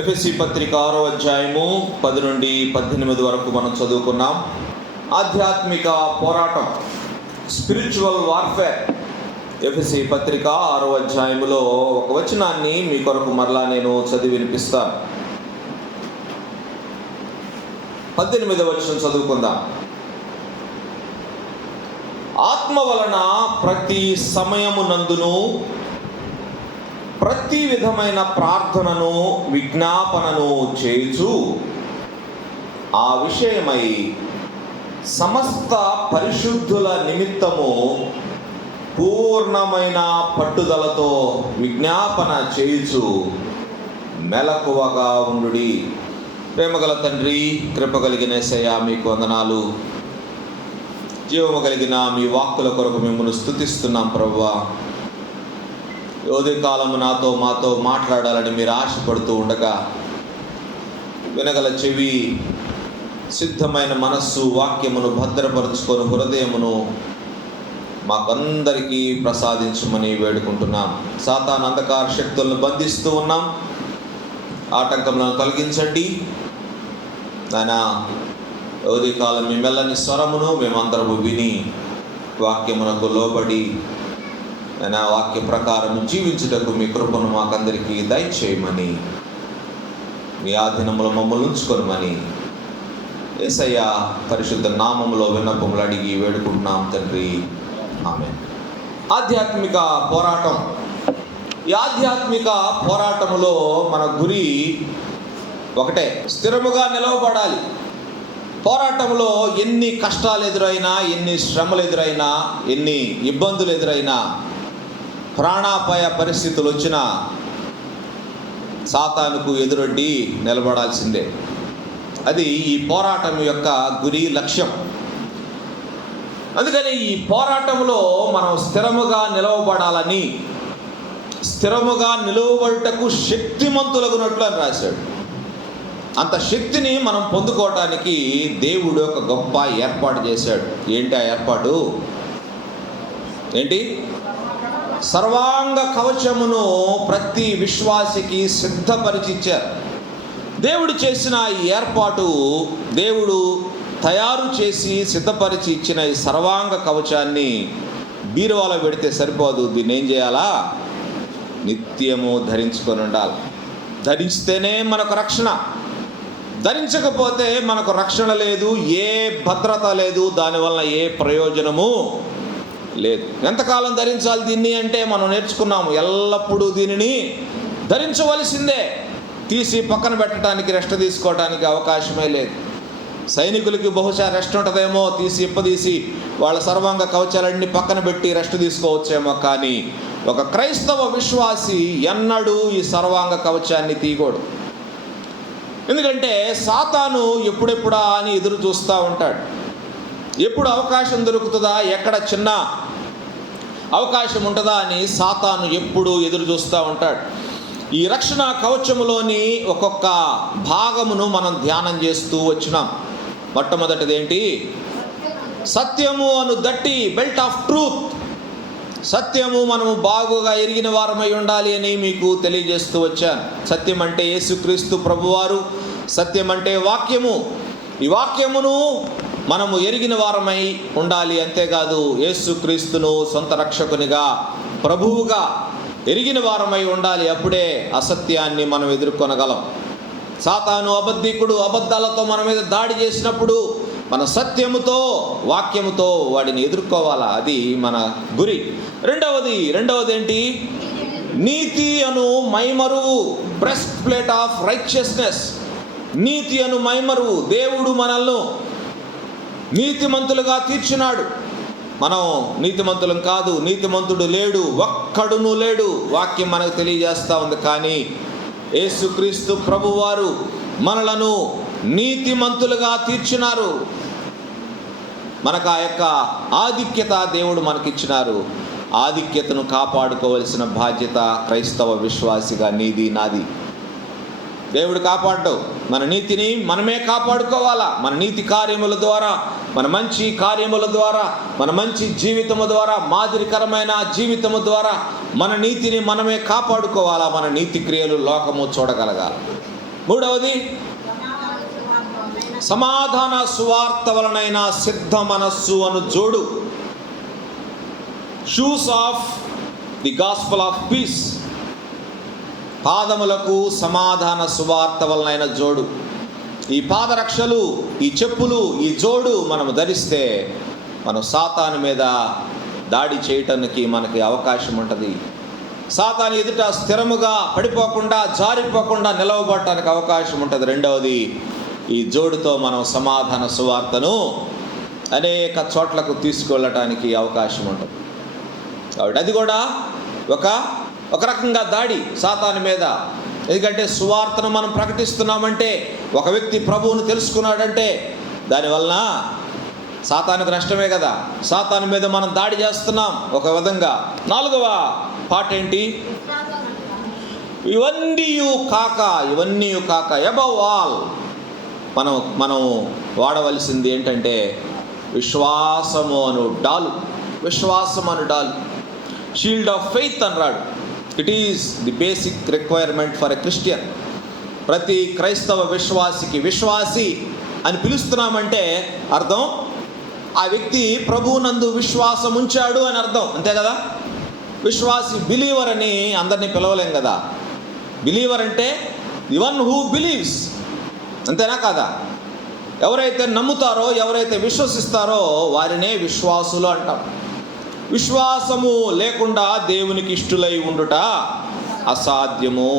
ఎఫెసీ పత్రిక 6వ అధ్యాయము 10 నుండి 18 వరకు మనం చదువుకున్నాం. ఆధ్యాత్మిక పోరాటం, స్పిరిచువల్ వార్ఫేర్. ఎఫెసీ పత్రిక 6వ అధ్యాయములో ఒక వచనాన్ని మీ కొరకు మరలా నేను చదివి వినిపిస్తాను. 18వ వచనం చదువుకుందాం. ఆత్మ వలన ప్రతి సమయమునందును ప్రతి విధమైన ప్రార్థనను విజ్ఞాపనను చేయుచు ఆ విషయమై సమస్త పరిశుద్ధుల నిమిత్తము పూర్ణమైన పట్టుదలతో విజ్ఞాపన చేయుచు మెలకువగా ఉండుడి. ప్రేమగల తండ్రి, కృప కలిగిన యేసయ్యా, మీకు వందనాలు. జీవము కలిగిన మీ వాక్కుల కొరకు మిమ్మల్ని స్తుతిస్తున్నాం ప్రభువా. ఉదయకాలము మాతో మాట్లాడాలని మీరు ఆశపడుతూ ఉండగా వినగల చెవి, సిద్ధమైన మనస్సు, వాక్యమును భద్రపరుచుకొని హృదయమును మాకందరికీ ప్రసాదించమని వేడుకుంటున్నాం. సాతాను అంధకార శక్తులను బంధిస్తూ ఉన్నాం. ఆటంకములను తొలగించండి నాయన. ఉదయకాలం మీ మెల్లని స్వరమును మేమందరము విని వాక్యమునకు లోబడి నా వాక్య ప్రకారం జీవించుటకు మీ కృపను మాకందరికీ దయచేయమని, మీ ఆధీనములో మమ్మల్ని ఉంచుకొనమని యేసయ్య పరిశుద్ధ నామములో విన్నపములు అడిగి వేడుకుంటున్నాం తండ్రి, ఆమేన్. ఆధ్యాత్మిక పోరాటం. ఈ ఆధ్యాత్మిక పోరాటములో మన గురి ఒకటే, స్థిరముగా నిలవబడాలి. పోరాటంలో ఎన్ని కష్టాలు ఎదురైనా, ఎన్ని శ్రమలు ఎదురైనా, ఎన్ని ఇబ్బందులు ఎదురైనా, ప్రాణాపాయ పరిస్థితులు వచ్చినా సాతానుకు ఎదురొడ్డి నిలబడాల్సిందే. అది ఈ పోరాటం యొక్క గురి, లక్ష్యం. అందుకని ఈ పోరాటంలో మనం స్థిరముగా నిలవబడాలని, స్థిరముగా నిలవబడుటకు శక్తిమంతులగునట్లు అని రాశాడు. అంత శక్తిని మనం పొందుకోవటానికి దేవుడు ఒక గొప్ప ఏర్పాటు చేశాడు. ఏంటి ఆ ఏర్పాటు? ఏంటి? సర్వాంగ కవచమును ప్రతి విశ్వాసికి సిద్ధపరిచిచ్చారు. దేవుడు చేసిన ఈ ఏర్పాటు, దేవుడు తయారు చేసి సిద్ధపరిచి ఇచ్చిన ఈ సర్వాంగ కవచాన్ని బీరువాలో పెడితే సరిపోదు. దీన్ని ఏం చేయాలా? నిత్యము ధరించుకొని ఉండాలి. ధరిస్తేనే మనకు రక్షణ. ధరించకపోతే మనకు రక్షణ లేదు, ఏ భద్రత లేదు, దానివల్ల ఏ ప్రయోజనము లేదు. ఎంతకాలం ధరించాలి దీన్ని అంటే మనం నేర్చుకున్నాము, ఎల్లప్పుడూ దీనిని ధరించవలసిందే. తీసి పక్కన పెట్టడానికి, రెస్ట్ తీసుకోవడానికి అవకాశమే లేదు. సైనికులకి బహుశా రెస్ట్ ఉంటుందేమో, ఇప్పదీసి వాళ్ళ సర్వాంగ కవచాలన్నీ పక్కన పెట్టి రెస్ట్ తీసుకోవచ్చేమో. కానీ ఒక క్రైస్తవ విశ్వాసి ఎన్నడూ ఈ సర్వాంగ కవచాన్ని తీయకూడదు. ఎందుకంటే సాతాను ఎప్పుడెప్పుడా అని ఎదురు చూస్తూ ఉంటాడు. ఎప్పుడు అవకాశం దొరుకుతుందా, ఎక్కడ చిన్న అవకాశం ఉంటుందా అని సాతాను ఎప్పుడు ఎదురు చూస్తూ ఉంటాడు. ఈ రక్షణ కవచములోని ఒక్కొక్క భాగమును మనం ధ్యానం చేస్తూ వచ్చినాం. మొట్టమొదటిది ఏంటి? సత్యము అను దట్టి బెల్ట్ ఆఫ్ ట్రూత్. సత్యము మనము బాగుగా ఎరిగిన వారమై ఉండాలి అని మీకు తెలియజేస్తూ వచ్చాను. సత్యం అంటే యేసుక్రీస్తు ప్రభువారు, సత్యం అంటే వాక్యము. ఈ వాక్యమును మనము ఎరిగిన వారమై ఉండాలి. అంతేకాదు యేసుక్రీస్తును సొంత రక్షకునిగా, ప్రభువుగా ఎరిగిన వారమై ఉండాలి. అప్పుడే అసత్యాన్ని మనం ఎదుర్కొనగలం. సాతాను అబద్ధికుడు అబద్ధాలతో మన మీద దాడి చేసినప్పుడు మన సత్యముతో, వాక్యముతో వాడిని ఎదుర్కోవాలా. అది మన గురి. రెండవది ఏంటి? నీతి అను మైమరువు, బ్రెస్ట్ ప్లేట్ ఆఫ్ రైచియస్నెస్. నీతి అను మైమరువు. దేవుడు మనల్ని నీతిమంతులుగా తీర్చినాడు. మనం నీతిమంతులం కాదు, నీతిమంతుడు లేడు, ఒక్కడును లేడు. వాక్యం మనకు తెలియజేస్తూ ఉంది. కానీ యేసుక్రీస్తు ప్రభువారు మనలను నీతిమంతులుగా తీర్చినారు. మనకు ఆ యొక్క ఆధిక్యత దేవుడు మనకిచ్చినారు. ఆధిక్యతను కాపాడుకోవలసిన బాధ్యత క్రైస్తవ విశ్వాసిగా నీది, నాది. దేవుడు కాపాడు. మన నీతిని మనమే కాపాడుకోవాలా. మన నీతి కార్యముల ద్వారా, మన మంచి కార్యముల ద్వారా, మన మంచి జీవితము ద్వారా, మాదిరికరమైన జీవితము ద్వారా మన నీతిని మనమే కాపాడుకోవాలా. మన నీతి క్రియలు లోకము చూడగలగాలి. మూడవది సమాధాన సువార్త వలనైన సిద్ధ మనస్సు అను జోడు. Shoes of the gospel of piece. పాదములకు సమాధాన సువార్త వలనైన జోడు. ఈ పాదరక్షలు, ఈ చెప్పులు, ఈ జోడు మనము ధరిస్తే మనం సాతాను మీద దాడి చేయటానికి మనకి అవకాశం ఉంటుంది. సాతాను ఎదుట స్థిరముగా పడిపోకుండా, జారిపోకుండా నిలవబడటానికి అవకాశం ఉంటుంది. రెండవది, ఈ జోడుతో మనం సమాధాన సువార్తను అనేక చోట్లకు తీసుకువెళ్ళటానికి అవకాశం ఉంటుంది. కాబట్టి అది కూడా ఒక రకంగా దాడి సాతాను మీద. ఎందుకంటే సువార్తను మనం ప్రకటిస్తున్నామంటే, ఒక వ్యక్తి ప్రభువును తెలుసుకున్నాడంటే దానివలన సాతానుకు నష్టమే కదా. సాతాను మీద మనం దాడి చేస్తున్నాం ఒక విధంగా. నాలుగవ పార్ట్ ఏంటి? ఇవన్నీ కాక అబవ్ ఆల్ మనం వాడవలసింది ఏంటంటే విశ్వాసము అను డాలు. షీల్డ్ ఆఫ్ ఫెయిత్ అన్నాడు. It is the basic requirement for a Christian. ప్రతి క్రైస్తవ విశ్వాసి అని పిలుస్తున్నామంటే అర్థం ఆ వ్యక్తి ప్రభువునందు విశ్వాసం ఉంచాడు అని అర్థం, అంతే కదా. విశ్వాసి, బిలీవర్ అని అందరినీ పిలవలేం కదా. బిలీవర్ అంటే ది వన్ హూ బిలీవ్స్, అంతేనా కాదా? ఎవరైతే నమ్ముతారో, ఎవరైతే విశ్వసిస్తారో వారినే విశ్వాసులు అంటాం. విశ్వాసము లేకుండా దేవునికి ఇష్టులై ఉండుట అసాధ్యము.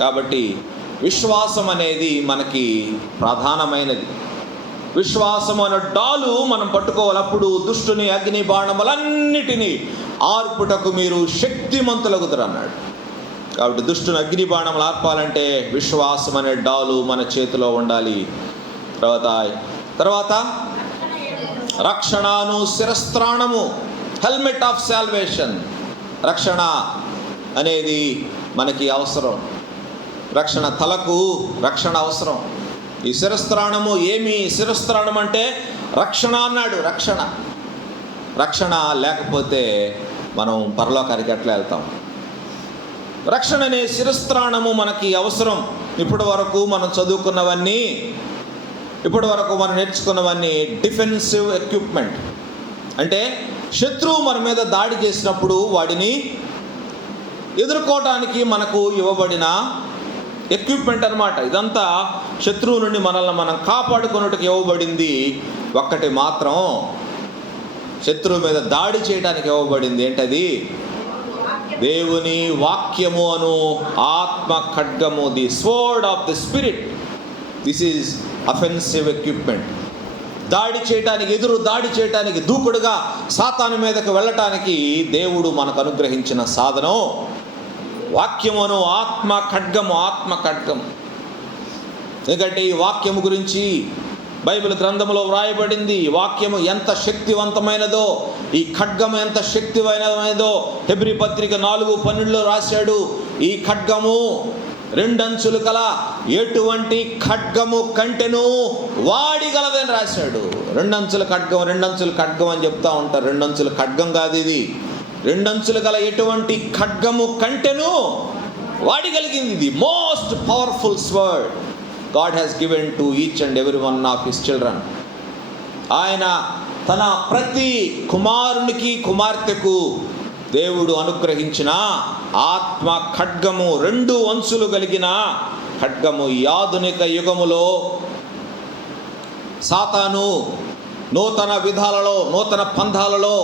కాబట్టి విశ్వాసం అనేది మనకి ప్రధానమైనది. విశ్వాసము అనే డాలు మనం పట్టుకోవాలప్పుడు దుష్టుని అగ్ని బాణములన్నిటినీ ఆర్పుటకు మీరు శక్తిమంతులగుదురు అన్నాడు. కాబట్టి దుష్టుని అగ్ని బాణములు ఆర్పాలంటే విశ్వాసం అనే డాలు మన చేతిలో ఉండాలి. తర్వాత రక్షణను శిరస్త్రాణము, హెల్మెట్ ఆఫ్ సాల్వేషన్. రక్షణ అనేది మనకి అవసరం. రక్షణ, తలకు రక్షణ అవసరం. ఈ శిరస్త్రాణము ఏమి? శిరస్త్రాణం అంటే రక్షణ అన్నాడు. రక్షణ లేకపోతే మనం పరలోకానికి ఎట్లా వెళ్తాం? రక్షణ అనే శిరస్త్రాణము మనకి అవసరం. ఇప్పటి వరకు మనం చదువుకున్నవన్నీ, ఇప్పటి వరకు మనం నేర్చుకున్నవన్నీ డిఫెన్సివ్ ఎక్విప్మెంట్. అంటే శత్రువు మన మీద దాడి చేసినప్పుడు వాడిని ఎదుర్కోవటానికి మనకు ఇవ్వబడిన ఎక్విప్మెంట్ అన్నమాట. ఇదంతా శత్రువు నుండి మనల్ని మనం కాపాడుకున్నట్టుకు ఇవ్వబడింది. ఒక్కటి మాత్రం శత్రువు మీద దాడి చేయడానికి ఇవ్వబడింది. ఏంటది? దేవుని వాక్యము అను ఆత్మ ఖడ్గము, the sword of the spirit. This is offensive equipment. దాడి చేయటానికి, ఎదురు దాడి చేయటానికి, దూకుడుగా సాతాను మీదకు వెళ్ళటానికి దేవుడు మనకు అనుగ్రహించిన సాధనం వాక్యమును ఆత్మ ఖడ్గము. ఎందుకంటే ఈ వాక్యము గురించి బైబిల్ గ్రంథంలో వ్రాయబడింది. ఈ వాక్యము ఎంత శక్తివంతమైనదో, ఈ ఖడ్గము ఎంత శక్తివంతమైనదో హెబ్రీ పత్రిక 4:12 రాశాడు. ఈ ఖడ్గము 2 అంచులు కల ఎటువంటి ఖడ్గము కంటెను వాడిగలదని రాశాడు. 2 అంచుల ఖడ్గం అని చెప్తా ఉంటారు. 2 అంచుల ఖడ్గం కాదు ఇది. 2 అంచులు గల ఎటువంటి ఖడ్గము కంటెను వాడిగలిగింది. ఇది most powerful sword God has given to each and every one of his children. ఆయన తన ప్రతి కుమారునికి, కుమార్తెకు దేవుడు అనుగ్రహించిన ఆత్మ ఖడ్గము, 2 అంచులు కలిగిన ఖడ్గము. ఈ ఆధునిక యుగములో సాతాను నూతన విధాలలో, నూతన పంథాలలో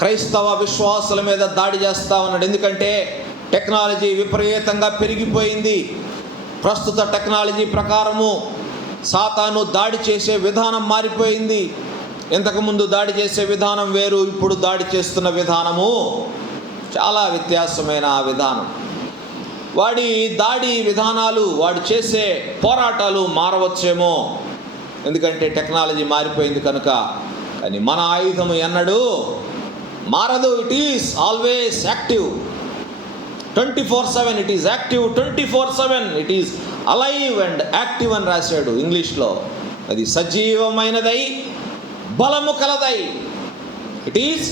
క్రైస్తవ విశ్వాసుల మీద దాడి చేస్తా ఉన్నాడు. ఎందుకంటే టెక్నాలజీ విపరీతంగా పెరిగిపోయింది. ప్రస్తుత టెక్నాలజీ ప్రకారము సాతాను దాడి చేసే విధానం మారిపోయింది. ఇంతకుముందు దాడి చేసే విధానం వేరు, ఇప్పుడు దాడి చేస్తున్న విధానము చాలా వ్యత్యాసమైన విధానం. వాడి దాడి విధానాలు, వాడు చేసే పోరాటాలు మారవచ్చేమో, ఎందుకంటే టెక్నాలజీ మారిపోయింది కనుక. కానీ మన ఆయుధము ఎన్నడూ మారదు. It is always active 24/7. It is active 24/7. It is alive and active అని రాశాడు ఇంగ్లీష్లో. అది సజీవమైనదై బలము కలదై. It is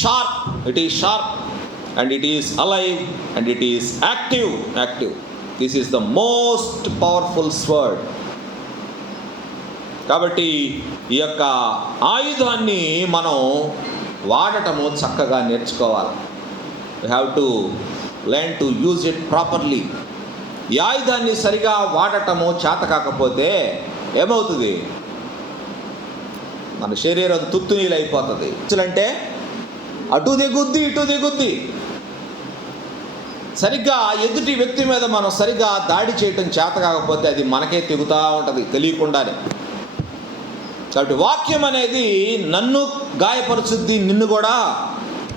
sharp and it is alive and it is active. This is the most powerful sword. కాబట్టి ఈ యొక్క ఆయుధాన్ని మనం వాడటము చక్కగా నేర్చుకోవాలి. We have to learn to use it properly. ఈ ఆయుధాన్ని సరిగా వాడటము చేత కాకపోతే ఏమవుతుంది? మన శరీరం తుత్తునీలు అయిపోతుంది. అంటే అటు దిగుద్ది ఇటు దిగుద్ది. సరిగ్గా ఎదుటి వ్యక్తి మీద మనం సరిగ్గా దాడి చేయటం చేత కాకపోతే అది మనకే తెగుతూ ఉంటుంది తెలియకుండానే. కాబట్టి వాక్యం అనేది నన్ను గాయపరుచుద్ది, నిన్ను కూడా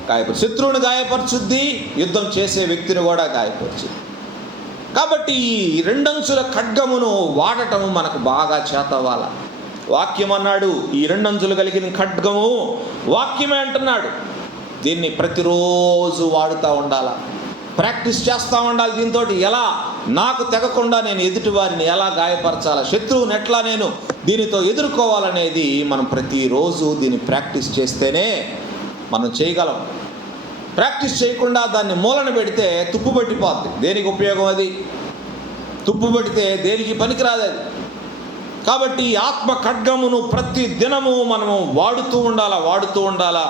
గాయపరుచు, శత్రువుని గాయపరచుద్ది, యుద్ధం చేసే వ్యక్తిని కూడా గాయపరచుద్ది. కాబట్టి ఈ రెండంచుల ఖడ్గమును వాడటము మనకు బాగా చేతవ్వాలి. వాక్యం అన్నాడు, ఈ రెండంచులు కలిగిన ఖడ్గము వాక్యమే అంటున్నాడు. దీన్ని ప్రతిరోజు వాడుతూ ఉండాలా, ప్రాక్టీస్ చేస్తూ ఉండాలి. దీంతో ఎలా నాకు తెగకుండా నేను ఎదుటి వారిని ఎలా గాయపరచాలా, శత్రువుని ఎట్లా నేను దీనితో ఎదుర్కోవాలనేది మనం ప్రతిరోజు దీన్ని ప్రాక్టీస్ చేస్తేనే మనం చేయగలం. ప్రాక్టీస్ చేయకుండా దాన్ని మూలన పెడితే తుప్పు పట్టిపోద్ది. దేనికి ఉపయోగం అది? తుప్పు పడితే దేనికి పనికిరాదు అది. కాబట్టి ఆత్మ ఖడ్గమును ప్రతి దినము మనము వాడుతూ ఉండాలా.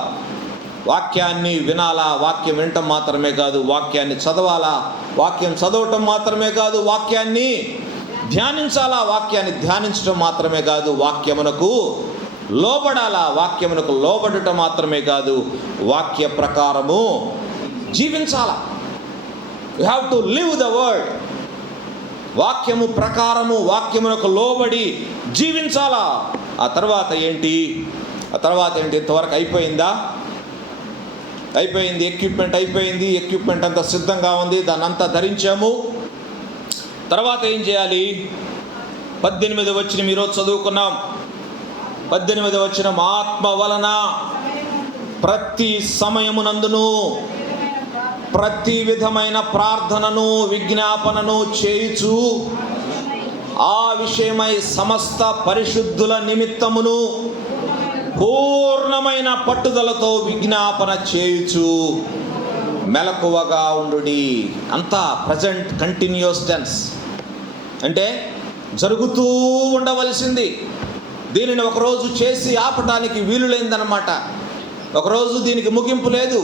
వాక్యాన్ని వినాలా, వాక్యం వినటం మాత్రమే కాదు, వాక్యాన్ని చదవాలా, వాక్యం చదవటం మాత్రమే కాదు, వాక్యాన్ని ధ్యానించాలా, వాక్యాన్ని ధ్యానించడం మాత్రమే కాదు, వాక్యమునకు లోబడాలా, వాక్యమునకు లోబడటం మాత్రమే కాదు, వాక్య ప్రకారము జీవించాలా. You have to live the word. వాక్యము ప్రకారము వాక్యమునకు లోబడి జీవించాలా. ఆ తర్వాత ఏంటి? ఇంతవరకు అయిపోయిందా? అయిపోయింది. ఎక్విప్మెంట్ అంతా సిద్ధంగా ఉంది, దాన్ని అంతా ధరించాము. తర్వాత ఏం చేయాలి? 18వ వచనం ఈరోజు చదువుకున్నాం. 18వ వచనం, ఆత్మ వలన ప్రతి సమయమునందును ప్రతి విధమైన ప్రార్థనను విజ్ఞాపనను చేయుచు ఆ విషయమై సమస్త పరిశుద్ధుల నిమిత్తమును పూర్ణమైన పట్టుదలతో విజ్ఞాపన చేయుచు మెలకువగా ఉండుడి. అంతా ప్రజెంట్ కంటిన్యూస్ టెన్స్, అంటే జరుగుతూ ఉండవలసింది. దీనిని ఒకరోజు చేసి ఆపటానికి వీలు లేదన్నమాట. ఒకరోజు దీనికి ముగింపు లేదు,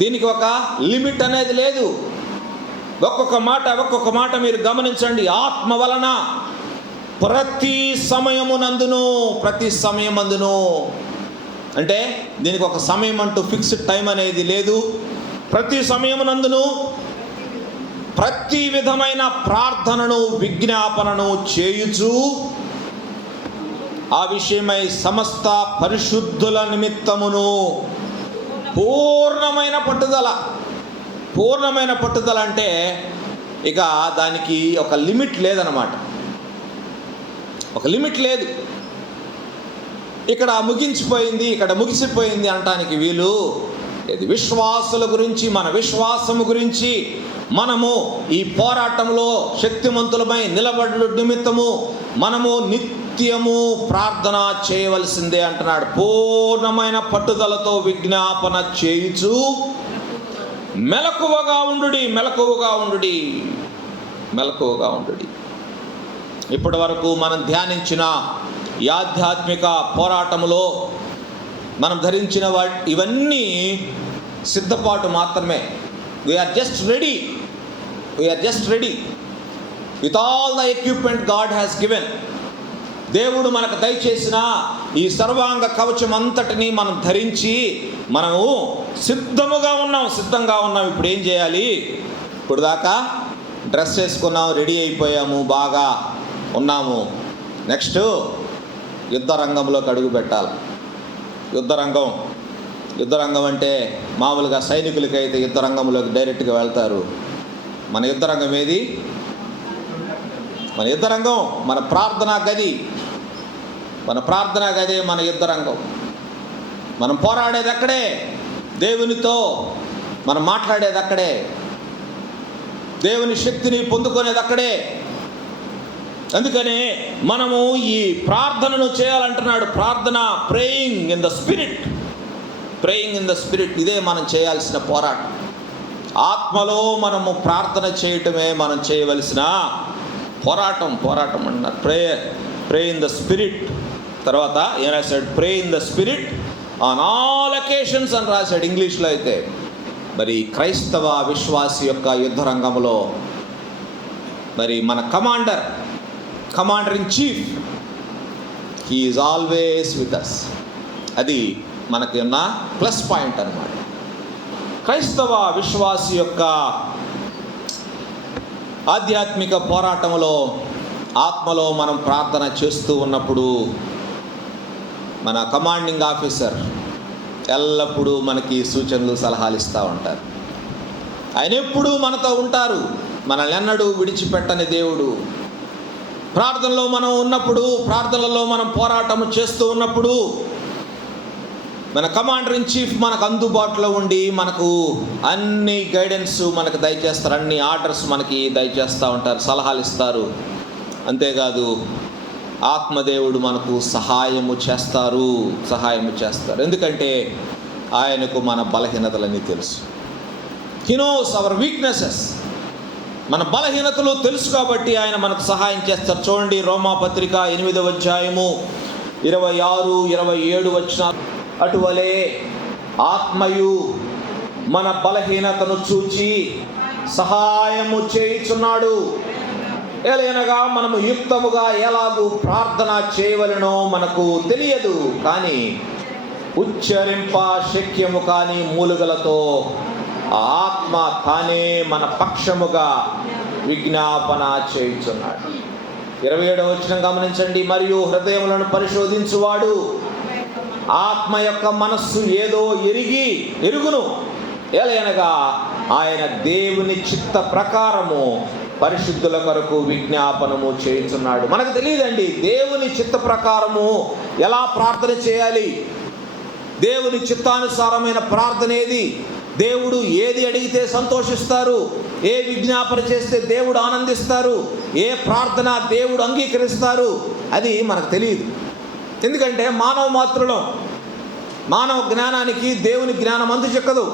దీనికి ఒక లిమిట్ అనేది లేదు. ఒక్కొక్క మాట మీరు గమనించండి. ఆత్మ వలన ప్రతి సమయమందును అంటే దీనికి ఒక సమయం అంటూ ఫిక్స్డ్ టైం అనేది లేదు. ప్రతి సమయమునందును ప్రతి విధమైన ప్రార్థనను విజ్ఞాపనను చేయుచు ఆ విషయమై సమస్త పరిశుద్ధుల నిమిత్తమును పూర్ణమైన పట్టుదల అంటే ఇక దానికి ఒక లిమిట్ లేదన్నమాట. ఒక లిమిట్ లేదు. ఇక్కడ ముగిసిపోయింది అనటానికి వీలు లేదు. విశ్వాసుల గురించి, మన విశ్వాసము గురించి మనము ఈ పోరాటంలో శక్తిమంతులమై నిలబడు నిమిత్తము మనము నిత్యము ప్రార్థన చేయవలసిందే అంటున్నాడు. పూర్ణమైన పట్టుదలతో విజ్ఞాపన చేయుచు మెలకువగా ఉండుడి. ఇప్పటి వరకు మనం ధ్యానించిన ఈ ఆధ్యాత్మిక పోరాటములో మనం ధరించిన ఇవన్నీ సిద్ధపాటు మాత్రమే. We are just ready with all the equipment God has given. దేవుడు మనకు దయచేసిన ఈ సర్వాంగ కవచం అంతటిని మనం ధరించి మనము సిద్ధంగా ఉన్నాం. ఇప్పుడు ఏం చేయాలి? ఇప్పుడు దాకా డ్రెస్ వేసుకున్నాం, రెడీ అయిపోయాము, బాగా ఉన్నాము. నెక్స్ట్ యుద్ధ రంగంలోకి అడుగు పెట్టాలి. యుద్ధ రంగం అంటే మామూలుగా సైనికులకైతే యుద్ధ రంగంలోకి డైరెక్ట్గా వెళ్తారు. మన యుద్ధ రంగం ఏది? మన యుద్ధ రంగం మన ప్రార్థనా గది. మన యుద్ధ రంగం. మనం పోరాడేది అక్కడే, దేవునితో మనం మాట్లాడేది అక్కడే, దేవుని శక్తిని పొందుకునేది అక్కడే. అందుకనే మనము ఈ ప్రార్థనను చేయాలంటున్నాడు. ప్రార్థన, ప్రేయింగ్ ఇన్ ద స్పిరిట్. ఇదే మనం చేయాల్సిన పోరాటం. ఆత్మలో మనము ప్రార్థన చేయటమే మనం చేయవలసిన పోరాటం అన్నారు. Pray in the spirit. తర్వాత ఏం రాశాడు? Pray in the spirit on all occasions అని రాశాడు ఇంగ్లీష్లో. అయితే మరి క్రైస్తవ విశ్వాసి యొక్క యుద్ధ రంగంలో మరి మన commander in chief, he is always with us. అది మనకి ఉన్న ప్లస్ పాయింట్ అన్నమాట. క్రైస్తవ విశ్వాసి యొక్క ఆధ్యాత్మిక పోరాటంలో ఆత్మలో మనం ప్రార్థన చేస్తూ ఉన్నప్పుడు మన కమాండింగ్ ఆఫీసర్ ఎల్లప్పుడూ మనకి సూచనలు సలహాలు ఇస్తూ ఉంటారు. ఆయన ఎప్పుడూ మనతో ఉంటారు, మనల్ని ఎన్నడూ విడిచిపెట్టని దేవుడు. ప్రార్థనలో మనం ఉన్నప్పుడు, ప్రార్థనలో మనం పోరాటం చేస్తూ ఉన్నప్పుడు మన కమాండర్ ఇన్ చీఫ్ మనకు అందుబాటులో ఉండి మనకు అన్ని గైడెన్స్ మనకు దయచేస్తారు, అన్ని ఆర్డర్స్ మనకి దయచేస్తూ ఉంటారు, సలహాలు ఇస్తారు. అంతేకాదు ఆత్మదేవుడు మనకు సహాయము చేస్తారు. ఎందుకంటే ఆయనకు మన బలహీనతలన్నీ తెలుసు. హి నోస్ అవర్ వీక్నెసెస్. మన బలహీనతలు తెలుసు కాబట్టి ఆయన మనకు సహాయం చేస్తారు. చూడండి, రోమాపత్రిక 8వ అధ్యాయము 26, 27 వచనాలు. అటువలే ఆత్మయు మన బలహీనతను చూచి సహాయము చేయుచున్నాడు. ఎలయనగా మనము యుక్తముగా ఎలాగూ ప్రార్థన చేయవలెనో మనకు తెలియదు, కానీ ఉచ్చరింప శక్యము కాని మూలుగలతో ఆత్మ తానే మన పక్షముగా విజ్ఞాపన చేయుచున్నాడు. 27వ వచనం గమనించండి. మరియు హృదయములను పరిశోధించువాడు ఆత్మ యొక్క మనస్సు ఏదో ఎరుగును. ఎలయనగా ఆయన దేవుని చిత్త ప్రకారము పరిశుద్ధుల కొరకు విజ్ఞాపనము చేయుచున్నాడు. మనకు తెలియదండి దేవుని చిత్త ప్రకారము ఎలా ప్రార్థన చేయాలి. దేవుని చిత్తానుసారమైన ప్రార్థన ఏది, దేవుడు ఏది అడిగితే సంతోషిస్తారు, ఏ విజ్ఞాపన చేస్తే దేవుడు ఆనందిస్తారు, ఏ ప్రార్థన దేవుడు అంగీకరిస్తారు, అది మనకు తెలియదు. ఎందుకంటే మానవ జ్ఞానానికి దేవుని జ్ఞానం అందు చెక్కదు.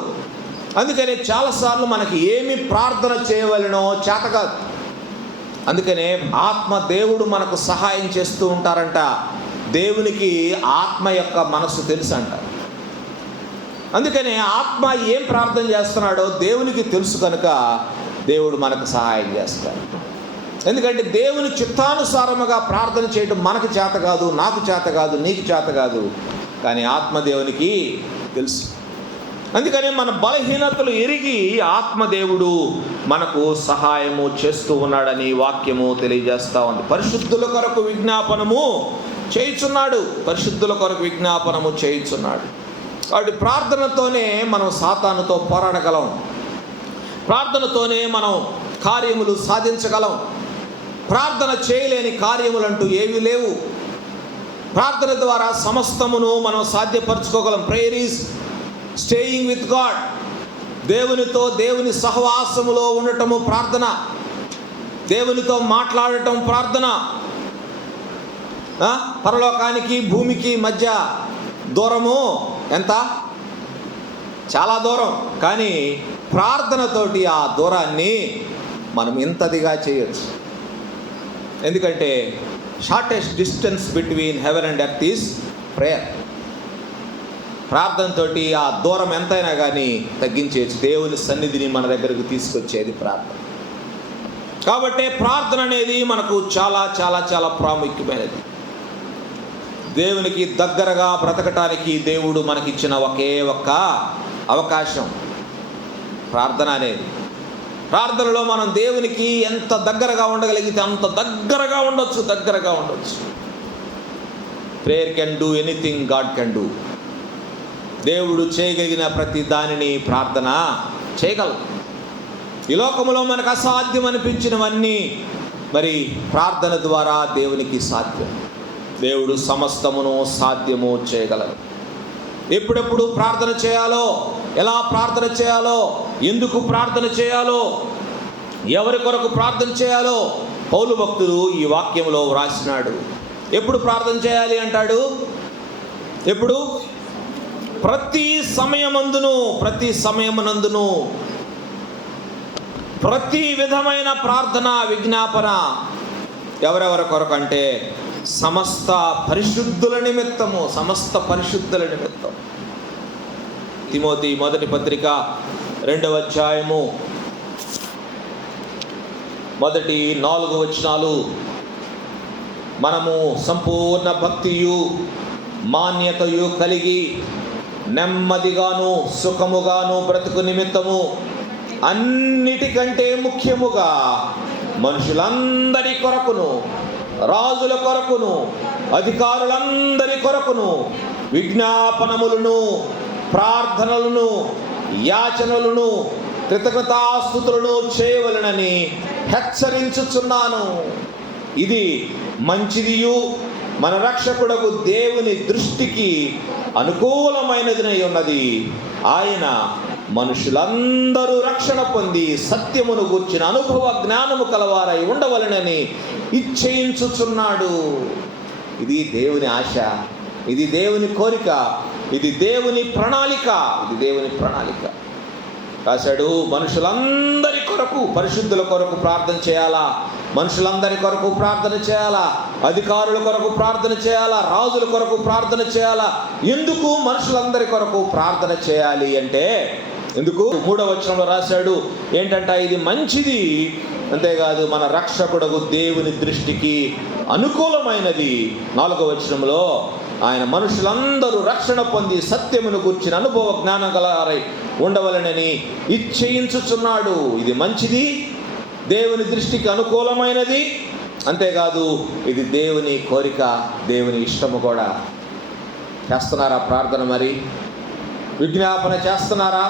అందుకనే చాలాసార్లు మనకి ఏమి ప్రార్థన చేయవలనో చేత కాదు. అందుకనే ఆత్మ దేవుడు మనకు సహాయం చేస్తూ ఉంటారంట. దేవునికి ఆత్మ యొక్క మనసు తెలుసు అంట. అందుకనే ఆత్మ ఏం ప్రార్థన చేస్తున్నాడో దేవునికి తెలుసు కనుక దేవుడు మనకు సహాయం చేస్తాడు. ఎందుకంటే దేవుని చిత్తానుసారముగా ప్రార్థన చేయడం మనకు చేత కాదు, నాకు చేత కాదు, నీకు చేత కాదు, కానీ ఆత్మదేవునికి తెలుసు. అందుకని మన బలహీనతలు ఎరిగి ఆత్మదేవుడు మనకు సహాయము చేస్తూ ఉన్నాడని వాక్యము తెలియజేస్తూ ఉంది. పరిశుద్ధుల కొరకు విజ్ఞాపనము చేయుచున్నాడు. కాబట్టి ప్రార్థనతోనే మనం సాతానుతో పోరాడగలం. ప్రార్థనతోనే మనం కార్యములు సాధించగలం. ప్రార్థన చేయలేని కార్యములంటూ ఏమీ లేవు. ప్రార్థన ద్వారా సమస్తమును మనం సాధ్యపరచుకోగలం. Prayer is staying with God. దేవునితో, దేవుని సహవాసములో ఉండటము ప్రార్థన. దేవునితో మాట్లాడటం ప్రార్థన. పరలోకానికి భూమికి మధ్య దూరము ఎంత? చాలా దూరం. కానీ ప్రార్థనతోటి ఆ దూరాన్ని మనం ఇంతదిగా చేయొచ్చు. ఎందుకంటే shortest distance between heaven and earth is prayer. ప్రార్థనతోటి ఆ దూరం ఎంతైనా కానీ తగ్గించేయచ్చు. దేవుని సన్నిధిని మన దగ్గరకు తీసుకొచ్చేది ప్రార్థన. కాబట్టి ప్రార్థన అనేది మనకు చాలా చాలా చాలా ప్రాముఖ్యమైనది. దేవునికి దగ్గరగా బ్రతకటానికి దేవుడు మనకిచ్చిన ఒకే ఒక్క అవకాశం ప్రార్థన అనేది. ప్రార్థనలో మనం దేవునికి ఎంత దగ్గరగా ఉండగలిగితే అంత దగ్గరగా ఉండొచ్చు. Prayer can do anything God can do. దేవుడు చేయగలిగిన ప్రతి దానిని ప్రార్థన చేయగలదు. ఈ లోకంలో మనకు అసాధ్యం అనిపించినవన్నీ మరి ప్రార్థన ద్వారా దేవునికి సాధ్యం. దేవుడు సమస్తమును సాధ్యము చేయగలరు. ఎప్పుడెప్పుడు ప్రార్థన చేయాలో, ఎలా ప్రార్థన చేయాలో, ఎందుకు ప్రార్థన చేయాలో, ఎవరి కొరకు ప్రార్థన చేయాలో పౌలు భక్తుడు ఈ వాక్యంలో వ్రాసినాడు. ఎప్పుడు ప్రార్థన చేయాలి అంటాడు? ఎప్పుడు? ప్రతి సమయమందును ప్రతి విధమైన ప్రార్థన విజ్ఞాపన ఎవరెవరి కొరకు అంటే సమస్త పరిశుద్ధుల నిమిత్తము, సమస్త పరిశుద్ధుల నిమిత్తం. తిమోతి మొదటి పత్రిక 2వ అధ్యాయము మొదటి 4 వచనాలు, మనము సంపూర్ణ భక్తియు మాన్యతయు కలిగి నెమ్మదిగాను సుఖముగాను బ్రతుకు నిమిత్తము అన్నిటికంటే ముఖ్యముగా మనుషులందరి కొరకును, రాజుల కొరకును, అధికారులందరి కొరకును విజ్ఞాపనములను, ప్రార్థనలను, యాచనలను, కృతజ్ఞతాస్తుతులను చేయవలెనని హెచ్చరించుచున్నాను. ఇది మంచిదియు మన రక్షకుడకు దేవుని దృష్టికి అనుకూలమైనదినై ఉన్నది. ఆయన మనుషులందరూ రక్షణ పొంది సత్యమును గూర్చిన అనుభవ జ్ఞానము కలవారై ఉండవలెనని ఇచ్ఛయించుచున్నాడు. ఇది దేవుని ఆశ, ఇది దేవుని కోరిక, ఇది దేవుని ప్రణాళిక, ఇది దేవుని ప్రణాళిక. రాశాడు, మనుషులందరి కొరకు, పరిశుద్ధుల కొరకు ప్రార్థన చేయాలా, మనుషులందరి కొరకు ప్రార్థన చేయాలా, అధికారుల కొరకు ప్రార్థన చేయాలా, రాజుల కొరకు ప్రార్థన చేయాలా. ఎందుకు మనుషులందరి కొరకు ప్రార్థన చేయాలి అంటే, ఎందుకు 3వ వచనంలో రాశాడు ఏంటంట, ఇది మంచిది, అంతేకాదు మన రక్షకుడకు దేవుని దృష్టికి అనుకూలమైనది. 4వ వచనంలో ఆయన మనుషులందరూ రక్షణ పొంది సత్యమును గూర్చిన అనుభవ జ్ఞానం గలవారై ఉండవలెనని ఇచ్ఛయించుచున్నాడు. ఇది మంచిది, దేవుని దృష్టికి అనుకూలమైనది, అంతేకాదు ఇది దేవుని కోరిక, దేవుని ఇష్టము కూడా. చేస్తున్నారా ప్రార్థన? మరి విజ్ఞాపన చేస్తున్నారా?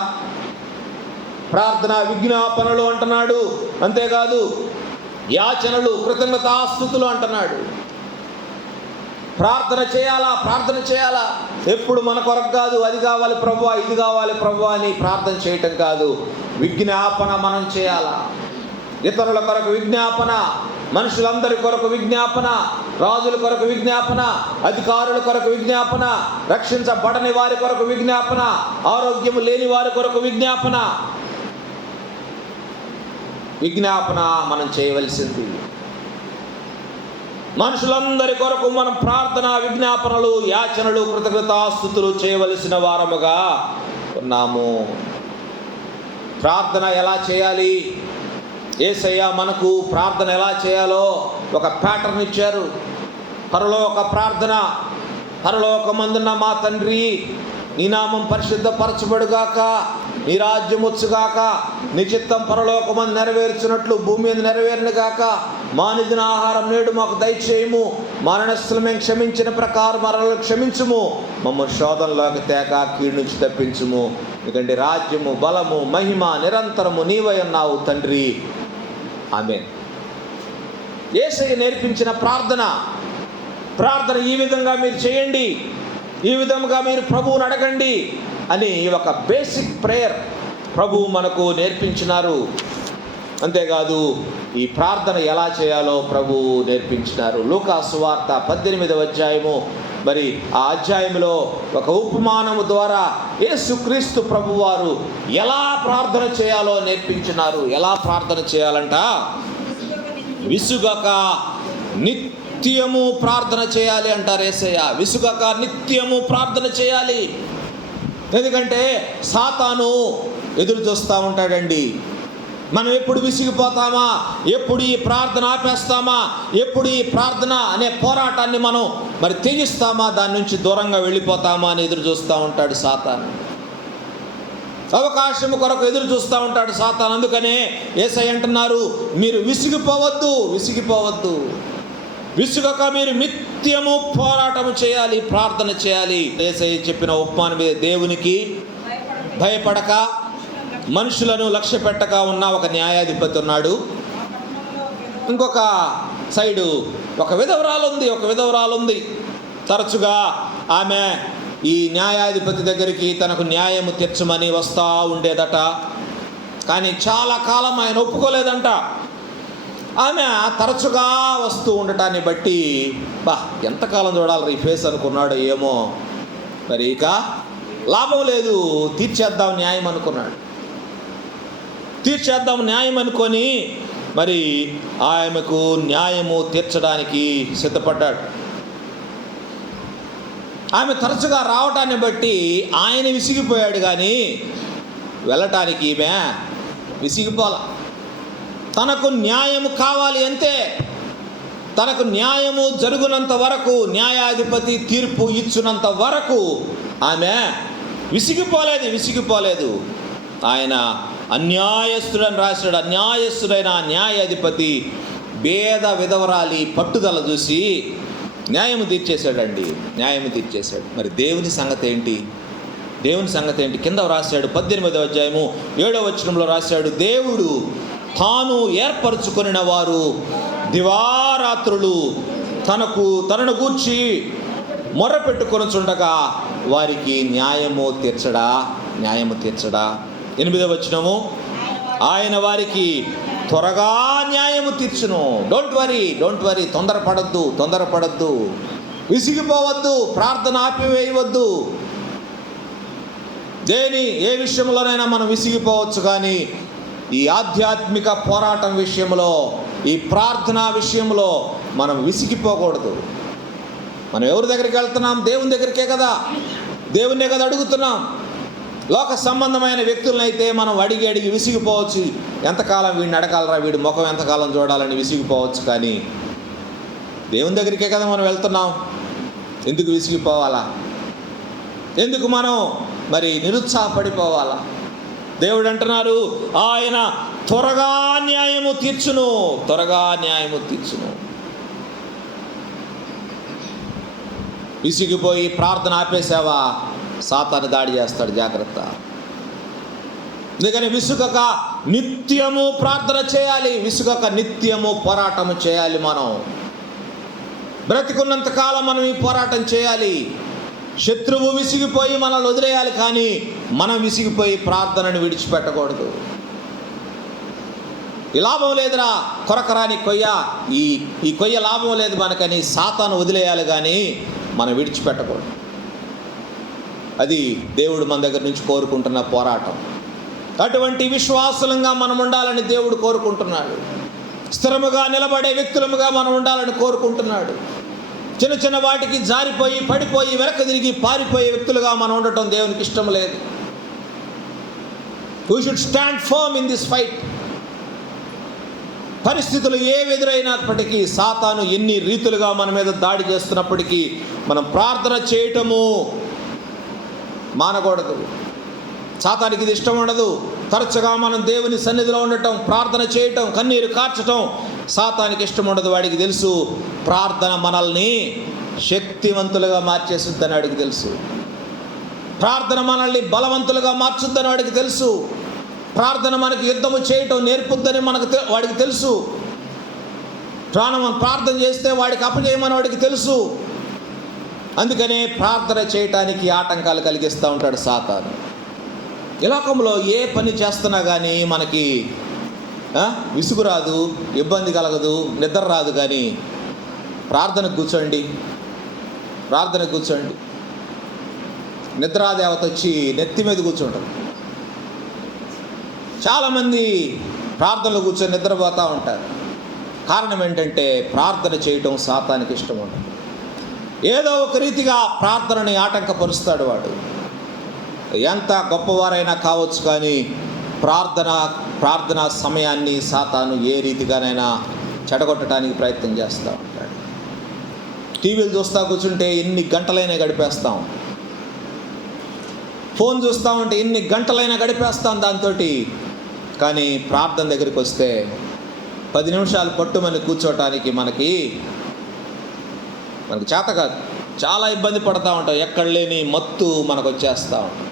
ప్రార్థన విజ్ఞాపనలు అంటున్నాడు, అంతేకాదు యాచనలు, కృతజ్ఞతాస్తుతులు అంటున్నాడు. ప్రార్థన చేయాలా, ప్రార్థన చేయాలా. ఎప్పుడు మన కొరకు కాదు, అది కావాలి ప్రభువా, ఇది కావాలి ప్రభువా అని ప్రార్థన చేయటం కాదు, విజ్ఞాపన మనం చేయాలా. ఇతరుల కొరకు విజ్ఞాపన, మనుషులందరి కొరకు విజ్ఞాపన, రాజుల కొరకు విజ్ఞాపన, అధికారుల కొరకు విజ్ఞాపన, రక్షించబడని వారి కొరకు విజ్ఞాపన, ఆరోగ్యము లేని వారి కొరకు విజ్ఞాపన. విజ్ఞాపన మనం చేయవలసింది. మనుషులందరి కొరకు మనం ప్రార్థన, విజ్ఞాపనలు, యాచనలు, కృతజ్ఞతాస్తుతులు చేయవలసిన వారముగా ఉన్నాము. ప్రార్థన ఎలా చేయాలి? యేసయ్య మనకు ప్రార్థన ఎలా చేయాలో ఒక ప్యాటర్న్ ఇచ్చారు. పరలోక ప్రార్థన, పరలోకమందున్న మా తండ్రి, నీ నామం పరిశుద్ధపరచబడుగాక, నీ రాజ్యం వచ్చుగాక, నీ చిత్తం పరలోకమందు నెరవేర్చినట్లు భూమి మీద నెరవేరును గాక, మా నిదిన ఆహారం నేడు మాకు దయచేయము, మా రుణస్థులు మేము క్షమించిన ప్రకారం మరలను క్షమించుము, మమ్మల్ని శోధనలోకి తేక కీడు నుంచి తప్పించుము, ఎందుకంటే రాజ్యము, బలము, మహిమ నిరంతరము నీవై ఉన్నావు తండ్రి. ఆమేన్. యేసయ్య నేర్పించిన ప్రార్థన ఈ విధంగా మీరు చేయండి, ఈ విధంగా మీరు ప్రభువుని అడగండి అని ఒక బేసిక్ ప్రేయర్ ప్రభువు మనకు నేర్పించినారు. అంతేకాదు ఈ ప్రార్థన ఎలా చేయాలో ప్రభువు నేర్పించినారు. లూకా సువార్త 18వ అధ్యాయము, మరి ఆ అధ్యాయంలో ఒక ఉపమానము ద్వారా యేసుక్రీస్తు ప్రభువారు ఎలా ప్రార్థన చేయాలో నేర్పించినారు. ఎలా ప్రార్థన చేయాలంట, విసుగక నిత్యము ప్రార్థన చేయాలి అంటారు యేసయ్య. విసుగక నిత్యము ప్రార్థన చేయాలి. ఎందుకంటే సాతాను ఎదురు చూస్తూ ఉంటాడండి. మనం ఎప్పుడు విసిగిపోతామా, ఎప్పుడు ఈ ప్రార్థన ఆపేస్తామా, ఎప్పుడు ఈ ప్రార్థన అనే పోరాటాన్ని మనం మరి తెగిస్తామా, దాని నుంచి దూరంగా వెళ్ళిపోతామా అని ఎదురు చూస్తూ ఉంటాడు సాతాను. అవకాశం కొరకు ఎదురు చూస్తూ ఉంటాడు సాతాను. అందుకనే యేసయ్య అంటున్నారు, మీరు విసిగిపోవద్దు, విసుగక మీరు నిత్యము పోరాటము చేయాలి, ప్రార్థన చేయాలి. యేసయ్య చెప్పిన ఉపమానం మీద దేవునికి భయపడక, మనుషులను లక్ష్య పెట్టక ఉన్న ఒక న్యాయాధిపతి ఉన్నాడు. ఇంకొక సైడు ఒక విధవరాలు ఉంది. తరచుగా ఆమె ఈ న్యాయాధిపతి దగ్గరికి తనకు న్యాయము తీర్చమని వస్తూ ఉండేదట. కానీ చాలా కాలం ఆయన ఒప్పుకోలేదంట. ఆమె తరచుగా వస్తూ ఉండటాన్ని బట్టి ఎంతకాలం చూడాలి ఈ ఫేస్ అనుకున్నాడు ఏమో, మరి ఇక లాభం లేదు, తీర్చేద్దాం న్యాయం అనుకున్నాడు. తీర్చేద్దాం న్యాయం అనుకొని మరి ఆమెకు న్యాయము తీర్చడానికి సిద్ధపడ్డాడు. ఆమె తరచుగా రావటాన్ని బట్టి ఆయన విసిగిపోయాడు, కానీ వెళ్ళటానికి ఈమె విసిగిపోలా. తనకు న్యాయము కావాలి అంతే. తనకు న్యాయము జరుగునంత వరకు, న్యాయాధిపతి తీర్పు ఇచ్చినంత వరకు ఆమె విసిగిపోలేదు. ఆయన అన్యాయస్తుడని రాశాడు. అన్యాయస్తుడైన న్యాయాధిపతి భేద విధవరాలి పట్టుదల చూసి న్యాయము తీర్చేశాడండి. మరి దేవుని సంగతి ఏంటి? కింద రాశాడు 18వ అధ్యాయము 7వ వచనంలో రాశాడు, దేవుడు తాను ఏర్పరచుకొనిన వారు దివారాత్రులు తనను గూర్చి మొర్ర పెట్టుకొనుచుండగా వారికి న్యాయము తీర్చడా. 8వ వచనము, ఆయన వారికి త్వరగా న్యాయము తీర్చును. డోంట్ వరీ, తొందరపడద్దు, విసిగిపోవద్దు, ప్రార్థన ఆపివేయవద్దు. ఏ విషయంలోనైనా మనం విసిగిపోవచ్చు, కానీ ఈ ఆధ్యాత్మిక పోరాటం విషయంలో, ఈ ప్రార్థన విషయంలో మనం విసిగిపోకూడదు. మనం ఎవరి దగ్గరికి వెళ్తున్నాం? దేవుని దగ్గరికే కదా, దేవుణ్ణే కదా అడుగుతున్నాం. లోక సంబంధమైన వ్యక్తులనైతే మనం అడిగి విసిగిపోవచ్చు. ఎంతకాలం వీడిని అడగాలరా, వీడి ముఖం ఎంతకాలం చూడాలని విసిగిపోవచ్చు. కానీ దేవుని దగ్గరికే కదా మనం వెళ్తున్నాం. ఎందుకు విసిగిపోవాలా? ఎందుకు మనం మరి నిరుత్సాహపడిపోవాలా? దేవుడు అంటున్నారు, ఆయన త్వరగా న్యాయము తీర్చును. విసిగిపోయి ప్రార్థన ఆపేసావా, సాతాను దాడి చేస్తాడు, జాగ్రత్త. అందుకని విసుగక నిత్యము ప్రార్థన చేయాలి, నిత్యము పోరాటము చేయాలి. మనం బ్రతికున్నంత కాలం మనం ఈ పోరాటం చేయాలి. శత్రువు విసిగిపోయి మనల్ని వదిలేయాలి, కానీ మనం విసిగిపోయి ప్రార్థనను విడిచిపెట్టకూడదు. ఈ లాభం లేదురా, కొరకరాని కొయ్య, ఈ కొయ్య లాభం లేదు మనకని సాతాను వదిలేయాలి, కానీ మనం విడిచిపెట్టకూడదు. అది దేవుడు మన దగ్గర నుంచి కోరుకుంటున్న పోరాటం. అటువంటి విశ్వాసులంగా మనం ఉండాలని దేవుడు కోరుకుంటున్నాడు. స్థిరముగా నిలబడే వ్యక్తులముగా మనం ఉండాలని కోరుకుంటున్నాడు. చిన్న వాటికి జారిపోయి, పడిపోయి, వెనక తిరిగి పారిపోయే వ్యక్తులుగా మనం ఉండటం దేవునికి ఇష్టం లేదు. We should stand firm in this fight. పరిస్థితులు ఏవి ఎదురైనప్పటికీ, సాతాను ఎన్ని రీతులుగా మన మీద దాడి చేస్తున్నప్పటికీ మనం ప్రార్థన చేయటము మానకూడదు. సాతానికి ఇది ఇష్టం ఉండదు. తరచుగా మనం దేవుని సన్నిధిలో ఉండటం, ప్రార్థన చేయటం, కన్నీరు కార్చటం సాతానికి ఇష్టం ఉండదు. వాడికి తెలుసు ప్రార్థన మనల్ని శక్తివంతులుగా మార్చేస్తుందని వాడికి తెలుసు. ప్రార్థన మనల్ని బలవంతులుగా మార్చుద్దని వాడికి తెలుసు. ప్రార్థన మనకు యుద్ధము చేయటం నేర్పుద్దని వాడికి తెలుసు. ప్రార్థన చేస్తే వాడికి అపజయమని వాడికి తెలుసు. అందుకనే ప్రార్థన చేయటానికి ఆటంకాలు కలిగిస్తూ ఉంటాడు సాతాను. ఈ లోకంలో ఏ పని చేస్తున్నా కానీ మనకి విసుగు రాదు, ఇబ్బంది కలగదు, నిద్ర రాదు. కానీ ప్రార్థనకు కూర్చోండి. నిద్రాదేవత వచ్చి నెత్తి మీద కూర్చుంటుంది. చాలామంది ప్రార్థనలు కూర్చొని నిద్రపోతూ ఉంటారు. కారణం ఏంటంటే ప్రార్థన చేయటం సాతానికి ఇష్టం ఉండదు. ఏదో ఒక రీతిగా ప్రార్థనని ఆటంకపరుస్తాడు వాడు. ఎంత గొప్పవారైనా కావచ్చు, కానీ ప్రార్థన సమయాన్ని సాతాను ఏ రీతిగానైనా చెడగొట్టడానికి ప్రయత్నం చేస్తూ ఉంటాడు. టీవీలు చూస్తూ కూర్చుంటే ఎన్ని గంటలైనా గడిపేస్తాం. ఫోన్ చూస్తూ ఉంటే ఎన్ని గంటలైనా గడిపేస్తాం దాంతో. కానీ ప్రార్థన దగ్గరికి వస్తే 10 నిమిషాలు పట్టుమని కూర్చోటానికి మనకి చేత కాదు. చాలా ఇబ్బంది పడుతూ ఉంటాం. ఎక్కడ లేని మత్తు మనకు వచ్చేస్తూ ఉంటాం.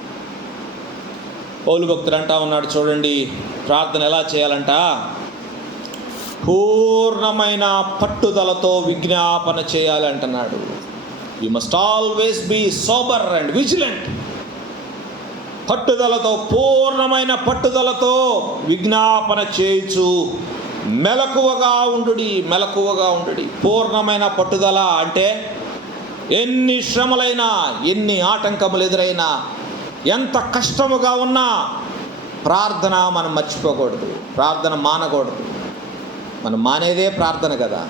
పౌలు భక్తుడు అంటా ఉన్నాడు, చూడండి ప్రార్థన ఎలా చేయాలంట, పూర్ణమైన పట్టుదలతో విజ్ఞాపన చేయాలి అంటున్నాడు. You must always be sober and vigilant. పట్టుదలతో, పూర్ణమైన పట్టుదలతో విజ్ఞాపన చేయుచు మెలకువగా ఉండుడి. పూర్ణమైన పట్టుదల అంటే ఎన్ని శ్రమలైనా, ఎన్ని ఆటంకములు ఎదురైనా, ఎంత కష్టముగా ఉన్నా ప్రార్థన మనం మర్చిపోకూడదు, ప్రార్థన మానకూడదు. మనం మానేదే ప్రార్థన కదా.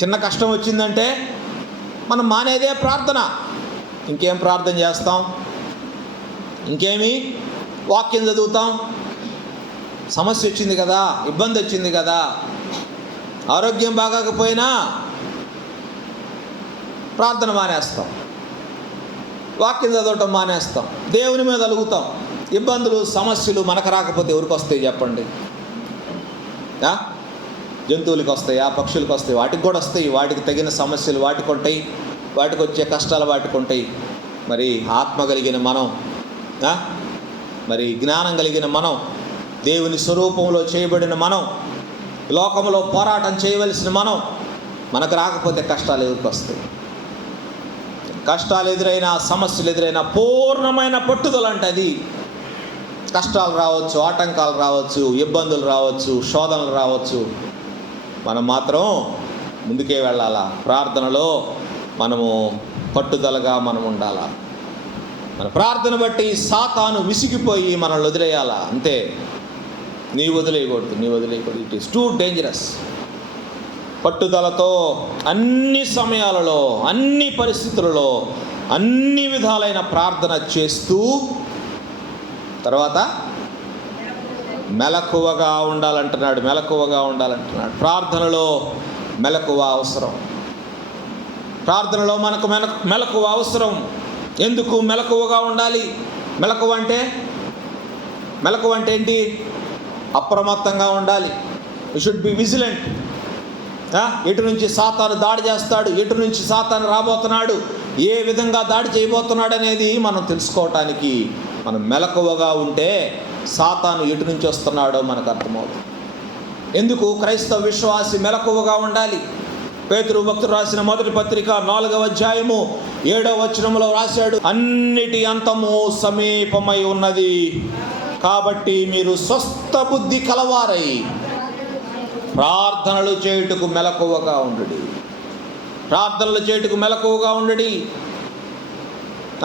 చిన్న కష్టం వచ్చిందంటే మనం మానేదే ప్రార్థన. ఇంకేం ప్రార్థన చేస్తాం? ఇంకేమి వాక్యం చదువుతాం? సమస్య వచ్చింది కదా, ఇబ్బంది వచ్చింది కదా, ఆరోగ్యం బాగాకపోయినా ప్రార్థన మానేస్తాం, వాక్యం చదవటం మానేస్తాం, దేవుని మీద అలుగుతాం. ఇబ్బందులు సమస్యలు మనకు రాకపోతే ఎవరికి వస్తాయి చెప్పండి? జంతువులకి వస్తాయా? పక్షులకు వస్తాయి? వాటికి కూడా వస్తాయి. వాటికి తగిన సమస్యలు వాటికి ఉంటాయి, వాటికి వచ్చే కష్టాలు వాటికి ఉంటాయి. మరి ఆత్మ కలిగిన మనం, మరి జ్ఞానం కలిగిన మనం, దేవుని స్వరూపంలో చేయబడిన మనం, లోకంలో పోరాటం చేయవలసిన మనం, మనకు రాకపోతే కష్టాలు ఎవరికి వస్తాయి? కష్టాలు ఎదురైనా, సమస్యలు ఎదురైనా పూర్ణమైన పట్టుదల అంటే అది. కష్టాలు రావచ్చు, ఆటంకాలు రావచ్చు, ఇబ్బందులు రావచ్చు, శోధనలు రావచ్చు, మనం మాత్రం ముందుకే వెళ్ళాలా. ప్రార్థనలో మనము పట్టుదలగా మనం ఉండాలా. మన ప్రార్థన బట్టి సాతాను విసిగిపోయి మనల్ని వదిలేయాలా. అంతే, నీ వదిలేయకూడదు. It is too dangerous. పట్టుదలతో అన్ని సమయాలలో, అన్ని పరిస్థితులలో, అన్ని విధాలైన ప్రార్థన చేస్తూ, తర్వాత మెలకువగా ఉండాలంటున్నాడు. ప్రార్థనలో మెలకువ అవసరం. ప్రార్థనలో మనకు మెలకువ అవసరం. ఎందుకు మెలకువగా ఉండాలి? మెలకువ అంటే ఏంటి? అప్రమత్తంగా ఉండాలి. You should be vigilant. ఎటు నుంచి సాతాను దాడి చేస్తాడు, ఎటు నుంచి సాతాను రాబోతున్నాడు, ఏ విధంగా దాడి చేయబోతున్నాడు అనేది మనం తెలుసుకోవటానికి మనం మెలకువగా ఉంటే సాతాను ఎటు నుంచి వస్తున్నాడో మనకు అర్థమవుతుంది. ఎందుకు క్రైస్తవ విశ్వాసి మెలకువగా ఉండాలి? పేతురు భక్తుడు రాసిన మొదటి పత్రిక 4వ అధ్యాయము 7వ వచనంలో రాశాడు, అన్నిటి అంతము సమీపమై ఉన్నది, కాబట్టి మీరు స్వస్థ బుద్ధి కలవారై ప్రార్థనలు చేయుటకు మెలకువగా ఉండుడి.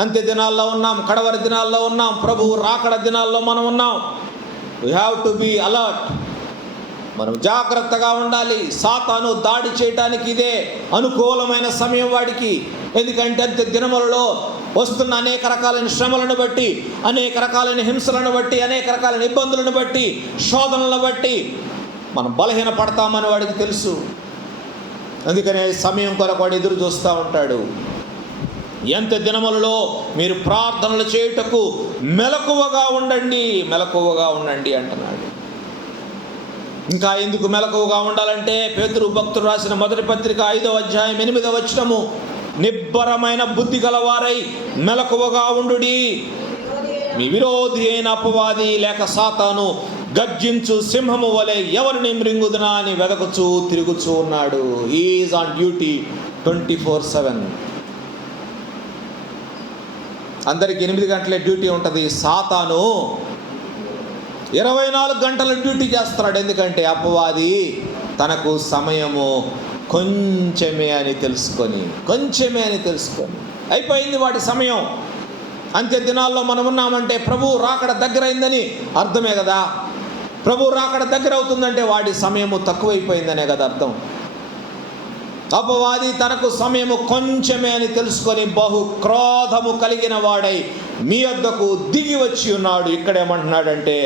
అంత్య దినాల్లో ఉన్నాం, కడవరి దినాల్లో ఉన్నాం, ప్రభువు రాకడ దినాల్లో మనం ఉన్నాం. We have to be alert. మనం జాగ్రత్తగా ఉండాలి. సాతాను దాడి చేయడానికి ఇదే అనుకూలమైన సమయం వాడికి. ఎందుకంటే అంత్య దినములలో వస్తున్న అనేక రకాలైన శ్రమలను బట్టి, అనేక రకాలైన హింసలను బట్టి, అనేక రకాలైన ఇబ్బందులను బట్టి, శోధనలను బట్టి మనం బలహీన పడతామని వాడికి తెలుసు. అందుకనే సమయం కొరకు వాడు ఎదురు చూస్తూ ఉంటాడు. ఎంత దినములలో మీరు ప్రార్థనలు చేయుటకు మెలకువగా ఉండండి అంటున్నాడు. ఇంకా ఎందుకు మెలకువగా ఉండాలంటే, పేతురు భక్తుడు రాసిన మొదటి పత్రిక 5వ అధ్యాయం 8వ వచనము, నిబ్బరమైన బుద్ధి గలవారై మెలకువగా ఉండుడి. మీ విరోధి అయిన అపవాది లేక సాతాను గర్జించు సింహము వలె ఎవరిని మృంగుదునా అని వెదకుచూ తిరుగుచూ ఉన్నాడు. He is on duty 24/7. అందరికి 8 గంటలే డ్యూటీ ఉంటుంది. సాతాను 24 గంటల డ్యూటీ చేస్తున్నాడు. ఎందుకంటే అపవాది తనకు సమయము కొంచెమే అని తెలుసుకొని అయిపోయింది వాడి సమయం. అంత్య దినాల్లో మనం ఉన్నామంటే ప్రభువు రాకడ దగ్గర అయిందని అర్థమే కదా. ప్రభువు రాకడ దగ్గర అవుతుందంటే వాడి సమయము తక్కువైపోయిందనే కదా అర్థం. అపవాది తనకు సమయము కొంచెమే అని తెలుసుకొని బహు క్రోధము కలిగిన వాడై మీ వద్దకు దిగి వచ్చి ఉన్నాడు. ఇక్కడేమంటున్నాడంటే,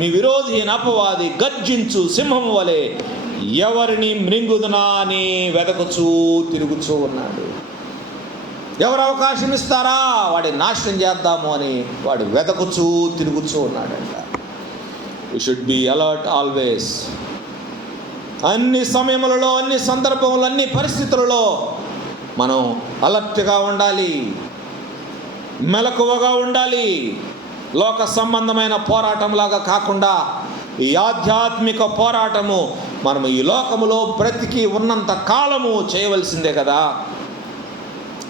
మీ విరోధి అయిన అపవాది గర్జించు సింహము వలె ఎవరిని మృంగుదునా అని వెదకుచూ తిరుగుచూ ఉన్నాడు. ఎవరు అవకాశం ఇస్తారా వాడిని నాశనం చేద్దాము అని వాడు వెదకుచూ తిరుగుచూ ఉన్నాడంట. You should be alert always. అన్ని సమయములలో, అన్ని సందర్భములలో, అన్ని పరిస్థితులలో మనం అలర్ట్గా ఉండాలి, మెలకువగా ఉండాలి. లోక సంబంధమైన పోరాటంలాగా కాకుండా ఈ ఆధ్యాత్మిక పోరాటము మనం ఈ లోకములో బ్రతికి ఉన్నంత కాలము చేయవలసిందే కదా.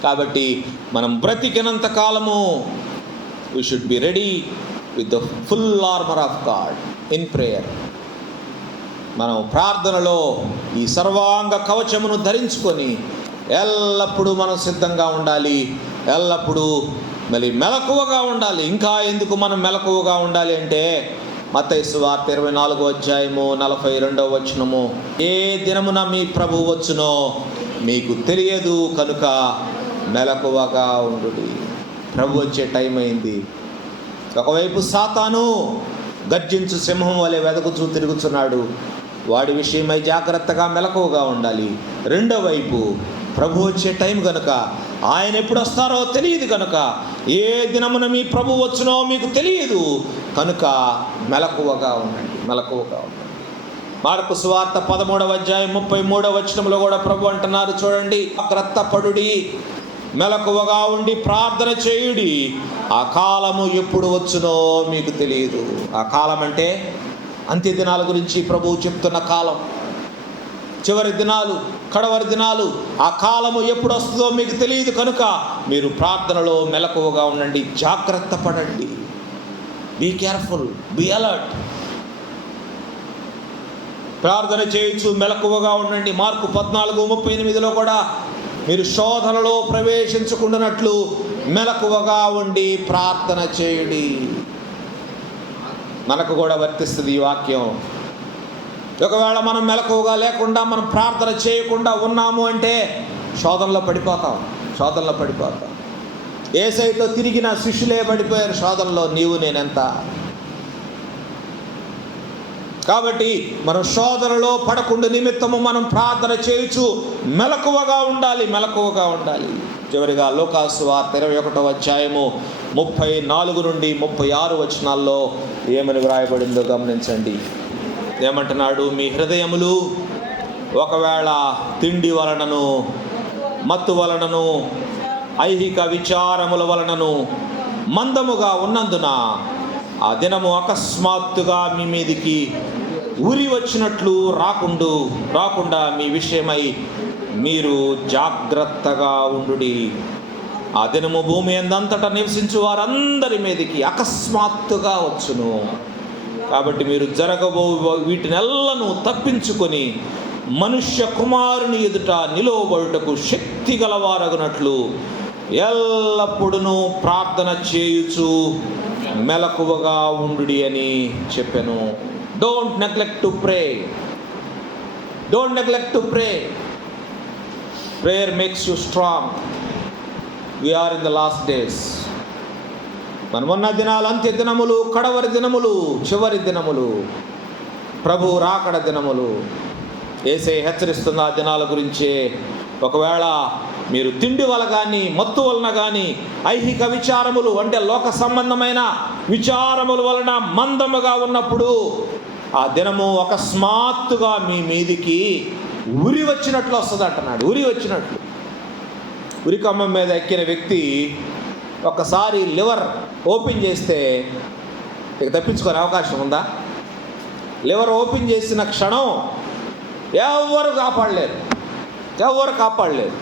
కాబట్టి మనం బ్రతికినంత కాలము we should be ready with the full armour of God in prayer. మనం ప్రార్థనలో ఈ సర్వాంగ కవచమును ధరించుకొని ఎల్లప్పుడూ మనం సిద్ధంగా ఉండాలి. ఎల్లప్పుడూ మళ్ళీ మెలకువగా ఉండాలి. ఇంకా ఎందుకు మనం మెలకువగా ఉండాలి అంటే మత్తయి సువార్త 24వ అధ్యాయము 42వ వచనము, ఏ దినమున మీ ప్రభువు వచ్చునో మీకు తెలియదు కనుక మెలకువగా ఉండుడి. ప్రభు వచ్చే టైం అయింది. ఒకవైపు సాతాను గర్జించు సింహం వలె వెదకుచూ తిరుగుతున్నాడు, వాడి విషయమై జాగ్రత్తగా మెలకువగా ఉండాలి. రెండో వైపు ప్రభు వచ్చే టైం కనుక, ఆయన ఎప్పుడు వస్తారో తెలియదు కనుక, ఏ దినమున మీ ప్రభు వచ్చునో మీకు తెలియదు కనుక మెలకువగా ఉండండి, మెలకువగా ఉండండి. మార్కు సువార్త 13వ అధ్యాయం 33వ వచనంలో కూడా ప్రభు అంటున్నారు, చూడండి, జాగ్రత్త పడుడి, మెలకువగా ఉండి ప్రార్థన చేయుడి, ఆ కాలము ఎప్పుడు వచ్చునో మీకు తెలియదు. ఆ కాలం అంటే అంత్య దినాల గురించి ప్రభువు చెప్తున్న కాలం, చివరి దినాలు, కడవరి దినాలు. ఆ కాలము ఎప్పుడు వస్తుందో మీకు తెలియదు కనుక మీరు ప్రార్థనలో మెలకువగా ఉండండి, జాగ్రత్త పడండి. Be careful, be alert. ప్రార్థన చేయొచ్చు, మెలకువగా ఉండండి. మార్కు 14:38లో కూడా మీరు శోధనలో ప్రవేశించకుండానట్లు మెలకువగా ఉండి ప్రార్థన చేయుడి. మనకు కూడా వర్తిస్తుంది ఈ వాక్యం. ఒకవేళ మనం మెలకువగా లేకుండా మనం ప్రార్థన చేయకుండా ఉన్నాము అంటే శోధనలో పడిపోతాం. యేసయ్యతో తిరిగిన శిష్యులే పడిపోయారు శోధనలో, నీవు నేనెంత. కాబట్టి మనం శోధనలో పడకుండా నిమిత్తము మనం ప్రార్థన చేయొచ్చు, మెలకువగా ఉండాలి. చివరిగా లూకాసు సువార్త 21వ అధ్యాయము 34 నుండి 36 వచనాల్లో ఏమని వ్రాయబడిందో గమనించండి. ఏమంటున్నాడు? మీ హృదయములు ఒకవేళ తిండి వలనను, మత్తు వలనను, ఐహిక విచారముల వలనను మందముగా ఉన్నందున ఆ దినము అకస్మాత్తుగా మీ మీదికి ఉరి వచ్చినట్లు రాకుండా మీ విషయమై మీరు జాగ్రత్తగా ఉండుడి. ఆ దినము భూమి అందంతటా నివసించు వారందరి మీదికి అకస్మాత్తుగా వచ్చును. కాబట్టి మీరు జరగబో వీటినెల్లను తప్పించుకొని మనుష్య కుమారుని ఎదుట నిలువబడుటకు శక్తి గలవారగునట్లు ఎల్లప్పుడూ ప్రార్థన చేయుచు మెలకువగా ఉండుడి అని చెప్పాను. Don't neglect to pray. Prayer makes you strong. We are in the last days. మనమున్న దినాలు అంత్య దినములు, కడవరి దినములు, చివరి దినములు, ప్రభు రాకడ దినములు. యేసయ్య హెచ్చరిస్తున్న ఆ దినాల గురించే. ఒకవేళ మీరు తిండి వల్ల కానీ, మత్తు వలన కానీ, ఐహిక విచారములు అంటే లోక సంబంధమైన విచారముల వలన మందముగా ఉన్నప్పుడు ఆ దినము అకస్మాత్తుగా మీ మీదికి ఉరి వచ్చినట్లు వస్తుంది అంటున్నాడు. ఉరికమ్మం మీద ఎక్కిన వ్యక్తి ఒక్కసారి లివర్ ఓపెన్ చేస్తే ఇక తప్పించుకునే అవకాశం ఉందా? లివర్ ఓపెన్ చేసిన క్షణం ఎవరు కాపాడలేరు.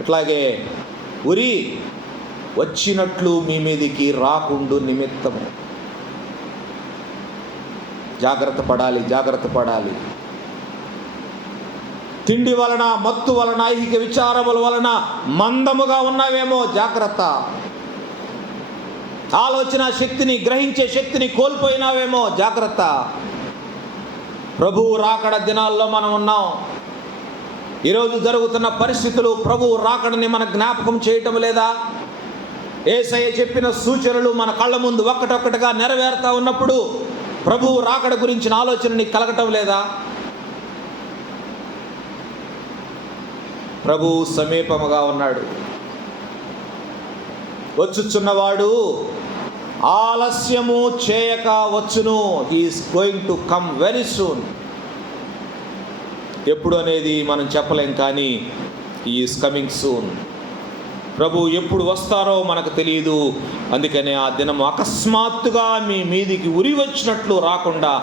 అట్లాగే ఉరి వచ్చినట్లు మీ మీదికి రాకుండు నిమిత్తము జాగ్రత్త పడాలి. తిండి వలన, మత్తు వలన, ఐహిక విచారముల వలన మందముగా ఉన్నావేమో జాగ్రత్త. ఆలోచన శక్తిని, గ్రహించే శక్తిని కోల్పోయినావేమో జాగ్రత్త. ప్రభువు రాకడ దినాల్లో మనం ఉన్నాం. ఈరోజు జరుగుతున్న పరిస్థితులు ప్రభువు రాకడని మన జ్ఞాపకం చేయటం లేదా? యేసయ్య చెప్పిన సూచనలు మన కళ్ళ ముందు ఒక్కటొక్కటిగా నెరవేరుతా ఉన్నప్పుడు ప్రభువు రాకడ గురించిన ఆలోచన నీకు కలగటం లేదా? ప్రభువు సమీపముగా ఉన్నాడు. వచ్చుచున్నవాడు ఆలస్యము చేయక వచ్చును. He is going to come very soon. ఎప్పుడు అనేది మనం చెప్పలేం, కానీ హీ ఈస్ కమింగ్ సూన్. ప్రభు ఎప్పుడు వస్తారో మనకు తెలియదు. అందుకనే ఆ దినం అకస్మాత్తుగా మీ మీదికి ఉరి వచ్చినట్లు రాకుండా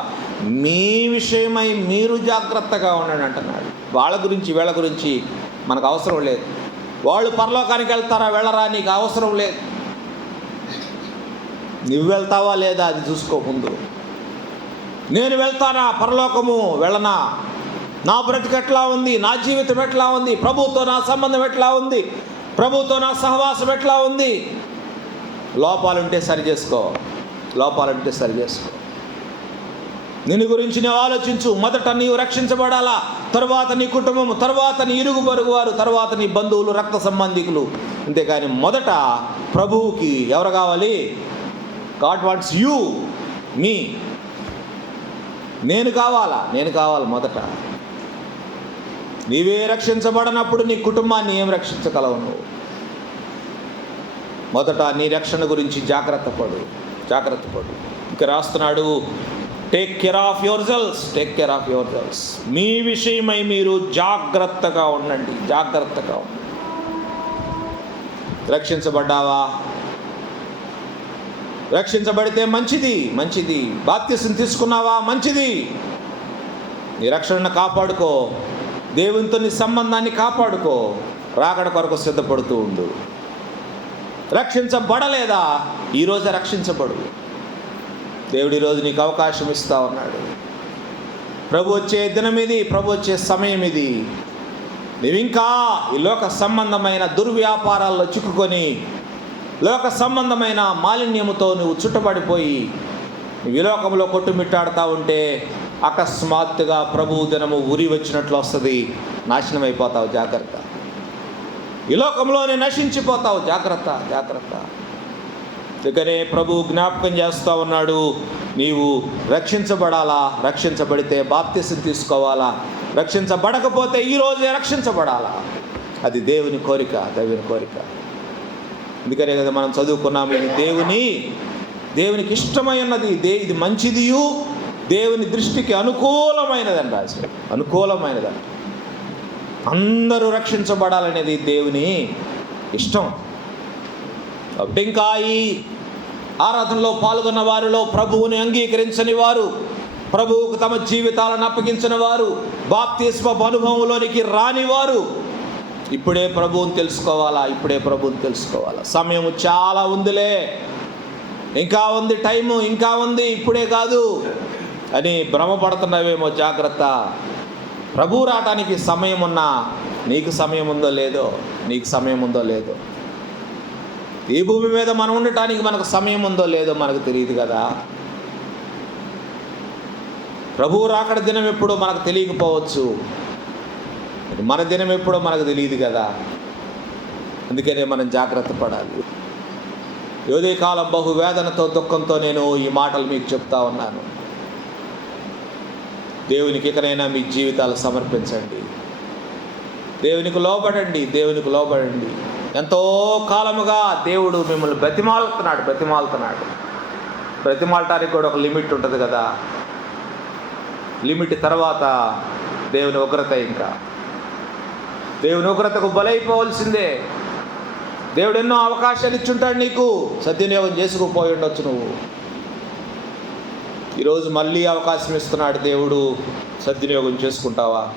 మీ విషయమై మీరు జాగ్రత్తగా ఉండండి అంటున్నాడు. వాళ్ళ గురించి వీళ్ళ గురించి మనకు అవసరం లేదు. వాళ్ళు పరలోకానికి వెళ్తారా వెళ్ళరా నీకు అవసరం లేదు. నువ్వు వెళ్తావా లేదా అది చూసుకో ముందు. నేను వెళ్తానా పరలోకము వెళ్ళనా, నా బ్రతికి ఎట్లా ఉంది, నా జీవితం ఎట్లా ఉంది, ప్రభువుతో నా సంబంధం ఎట్లా ఉంది, ప్రభుతో నా సహవాసం ఎట్లా ఉంది? లోపాలుంటే సరి చేసుకో. నిన్ను గురించి నీవు ఆలోచించు. మొదట నీవు రక్షించబడాలా, తర్వాత నీ కుటుంబము, తర్వాత నీ ఇరుగు పొరుగు వారు, తర్వాత నీ బంధువులు, రక్త సంబంధికులు. అంతేకాని మొదట ప్రభువుకి ఎవరు కావాలి? గాడ్ వాంట్స్ యూ, మీ. నేను కావాలి మొదట. నీవే రక్షించబడనప్పుడు నీ కుటుంబాన్ని ఏం రక్షించగలవు నువ్వు? మొదట నీ రక్షణ గురించి జాగ్రత్త పడు. ఇక రాస్తున్నాడు, take care of yourselves. మీ విషయమై మీరు జాగ్రత్తగా ఉండండి. రక్షించబడ్డావా? రక్షించబడితే మంచిది. బాప్తిసం తీసుకున్నావా? మంచిది. నీ రక్షణను కాపాడుకో. దేవునితో నీ సంబంధాన్ని కాపాడుకో. రాకడ కొరకు సిద్ధపడుతూ ఉండు. రక్షించబడలేదా? ఈరోజు రక్షించబడు. దేవుడు ఈరోజు నీకు అవకాశం ఇస్తా ఉన్నాడు. ప్రభు వచ్చే దినం ఇది, ప్రభు వచ్చే సమయం ఇది. నువ్వు ఇంకా ఈ లోక సంబంధమైన దుర్వ్యాపారాల్లో చిక్కుకొని, లోక సంబంధమైన మాలిన్యముతో నువ్వు చుట్టబడిపోయి నువ్వు ఈ లోకంలో కొట్టుమిట్టాడుతూ ఉంటే అకస్మాత్తుగా ప్రభు దినము ఉరి వచ్చినట్లు వస్తుంది. నాశనం అయిపోతావు. జాగ్రత్త. ఈ లోకంలోనే నశించిపోతావు. జాగ్రత్త. అందుకనే ప్రభు జ్ఞాపకం చేస్తూ ఉన్నాడు, నీవు రక్షించబడాలా, రక్షించబడితే బాప్తిసం తీసుకోవాలా, రక్షించబడకపోతే ఈరోజే రక్షించబడాలా. అది దేవుని కోరిక. అందుకనే కదా మనం చదువుకున్నాము, ఇది దేవునికి ఇష్టమైనది, ఇది మంచిదియు దేవుని దృష్టికి అనుకూలమైనదని రాశాడు. అనుకూలమైనదని. అందరూ రక్షించబడాలనేది దేవుని ఇష్టం. కాబట్టి ఇంకా ఈ ఆరాధనలో పాల్గొన్న వారిలో ప్రభువుని అంగీకరించని వారు, ప్రభువుకు తమ జీవితాలను అప్పగించిన వారు, బాప్తిస్మపు అనుభవంలోనికి రానివారు ఇప్పుడే ప్రభువుని తెలుసుకోవాలా. సమయం చాలా ఉందిలే, ఇంకా ఉంది, టైము ఇంకా ఉంది, ఇప్పుడే కాదు అని భ్రమపడుతున్నావేమో. జాగ్రత్త. ప్రభు రావటానికి సమయం ఉన్నా నీకు సమయం ఉందో లేదో, ఈ భూమి మీద మనం ఉండటానికి మనకు సమయం ఉందో లేదో మనకు తెలియదు కదా. ప్రభువు రాకడ దినం ఎప్పుడో మనకు తెలియకపోవచ్చు, మన దినం ఎప్పుడో మనకు తెలియదు కదా. అందుకనే మనం జాగ్రత్త పడాలి. యోదే కాలం బహువేదనతో దుఃఖంతో నేను ఈ మాటలు మీకు చెప్తా ఉన్నాను. దేవునికి ఇకనైనా మీ జీవితాలు సమర్పించండి. దేవునికి లోబడండి. ఎంతో కాలముగా దేవుడు మిమ్మల్ని బ్రతిమాలుతున్నాడు. బ్రతిమాలటానికి కూడా ఒక లిమిట్ ఉంటుంది కదా. లిమిట్ తర్వాత దేవుని ఉగ్రత. ఇంకా దేవుని ఉగ్రతకు బలైపోవలసిందే. దేవుడు ఎన్నో అవకాశాలు ఇచ్చుంటాడు నీకు, సద్వినియోగం చేసుకుపోయి ఉండొచ్చు నువ్వు. ఈరోజు మళ్ళీ అవకాశం ఇస్తున్నాడు దేవుడు, సద్వినియోగం చేసుకుంటావా?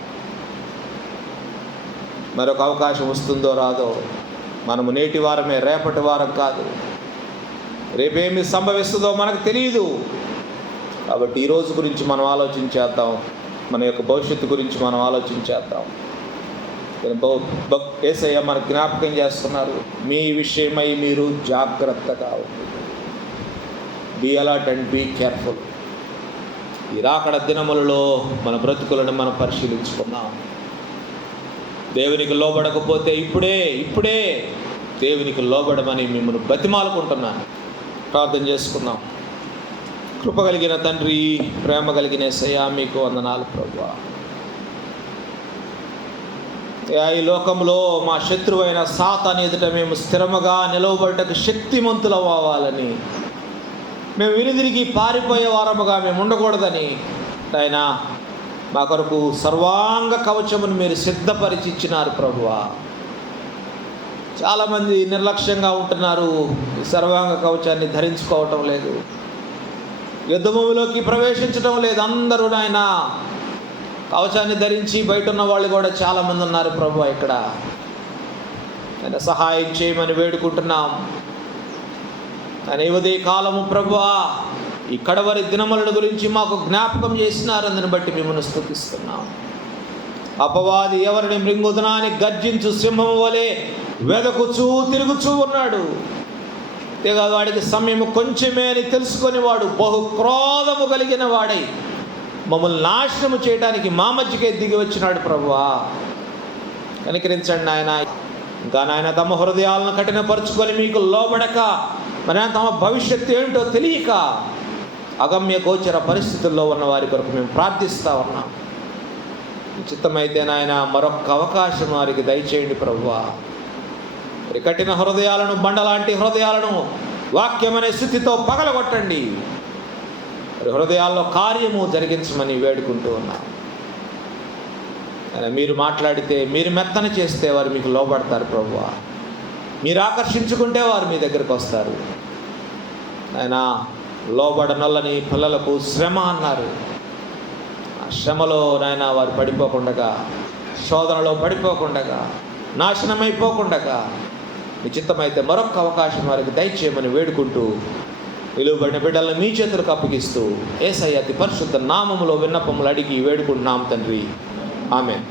మరొక అవకాశం వస్తుందో రాదో. మనము నేటి వారమే, రేపటి వారం కాదు. రేపేమి సంభవిస్తుందో మనకు తెలియదు. కాబట్టి ఈరోజు గురించి మనం ఆలోచించేద్దాం. మన యొక్క భవిష్యత్తు గురించి మనం ఆలోచించేద్దాం. యేసయ్య మనకు జ్ఞాపకం చేస్తున్నారు, మీ విషయమై మీరు జాగ్రత్తగా ఉండండి. Be alert and be careful. ఈ రాకడ దినములలో మన బ్రతుకులను మనం పరిశీలించుకున్నాం. దేవునికి లోబడకపోతే ఇప్పుడే దేవునికి లోబడమని మిమ్మల్ని బతిమాలుకుంటున్నాను. ప్రార్థన చేసుకుందాం. కృప కలిగిన తండ్రి, ప్రేమ కలిగిన యేసయ్యా, మీకు వందనాలు ప్రభువా. ఈ లోకంలో మా శత్రువైన సాతాను ఎదుట మేము స్థిరముగా నిలవబడటకు శక్తిమంతులు అవ్వాలని, మేము వెనుదిరిగి పారిపోయే వారముగా మేము ఉండకూడదని ఆయన మా కొరకు సర్వాంగ కవచమును మీరు సిద్ధపరిచి ఇచ్చినారు ప్రభువా. చాలామంది నిర్లక్ష్యంగా ఉంటున్నారు, సర్వాంగ కవచాన్ని ధరించుకోవటం లేదు, యుద్ధభూమిలోకి ప్రవేశించడం లేదు. అందరూ నాయన కవచాన్ని ధరించి బయట ఉన్న వాళ్ళు కూడా చాలామంది ఉన్నారు ప్రభు. ఇక్కడ ఆయన సహాయం చేయమని వేడుకుంటున్నాం. ఆయన ఉదయ కాలము ప్రభువా ఈ కడవరి దినములను గురించి మాకు జ్ఞాపకం చేసినారు. అందుని బట్టి మిమ్మల్ని స్తుతిస్తున్నాం. అపవాది ఎవరిని మృంగుదనాన్ని గర్జించు సింహము వలె వెదకుచూ తిరుగుచూ ఉన్నాడు. అంతేకాదు వాడికి సమయం కొంచెమే అని తెలుసుకొని వాడు బహు క్రోధము కలిగిన వాడై మమ్మల్ని నాశనము చేయడానికి మా మధ్యకే దిగి వచ్చినాడు. ప్రభువా కనికరించండి నాయన. ఇంకా నాయన తమ హృదయాలను కఠినపరుచుకొని మీకు లోబడక మరి తమ భవిష్యత్తు ఏంటో తెలియక అగమ్య గోచర పరిస్థితుల్లో ఉన్న వారి కొరకు మేము ప్రార్థిస్తూ ఉన్నాం. చిత్తమైతే నాయన మరొక్క అవకాశం వారికి దయచేయండి ప్రభువా. మరి కఠిన హృదయాలను, బండలాంటి హృదయాలను వాక్యమనే స్థితితో పగలగొట్టండి. మరి హృదయాల్లో కార్యము జరిగించమని వేడుకుంటూ ఉన్నాం. మీరు మాట్లాడితే, మీరు మెత్తన చేస్తే వారు మీకు లోబడతారు ప్రభువా. మీరు ఆకర్షించుకుంటే వారు మీ దగ్గరకు వస్తారు. ఆయన లోబడనొల్లని పిల్లలకు శ్రమ అన్నారు. ఆ శ్రమలో నాయన వారు పడిపోకుండా, శోధనలో పడిపోకుండా, నాశనమైపోకుండా నిశ్చితమైతే మరొక అవకాశం వారికి దయచేయమని వేడుకుంటూ నిలువబడిన బిడ్డలను మీ చేతులకు అప్పగిస్తూ యేసయ్య అతి పరిశుద్ధ నామములో విన్నపములు అడిగి వేడుకుంటున్నాం తండ్రి. ఆమేన్.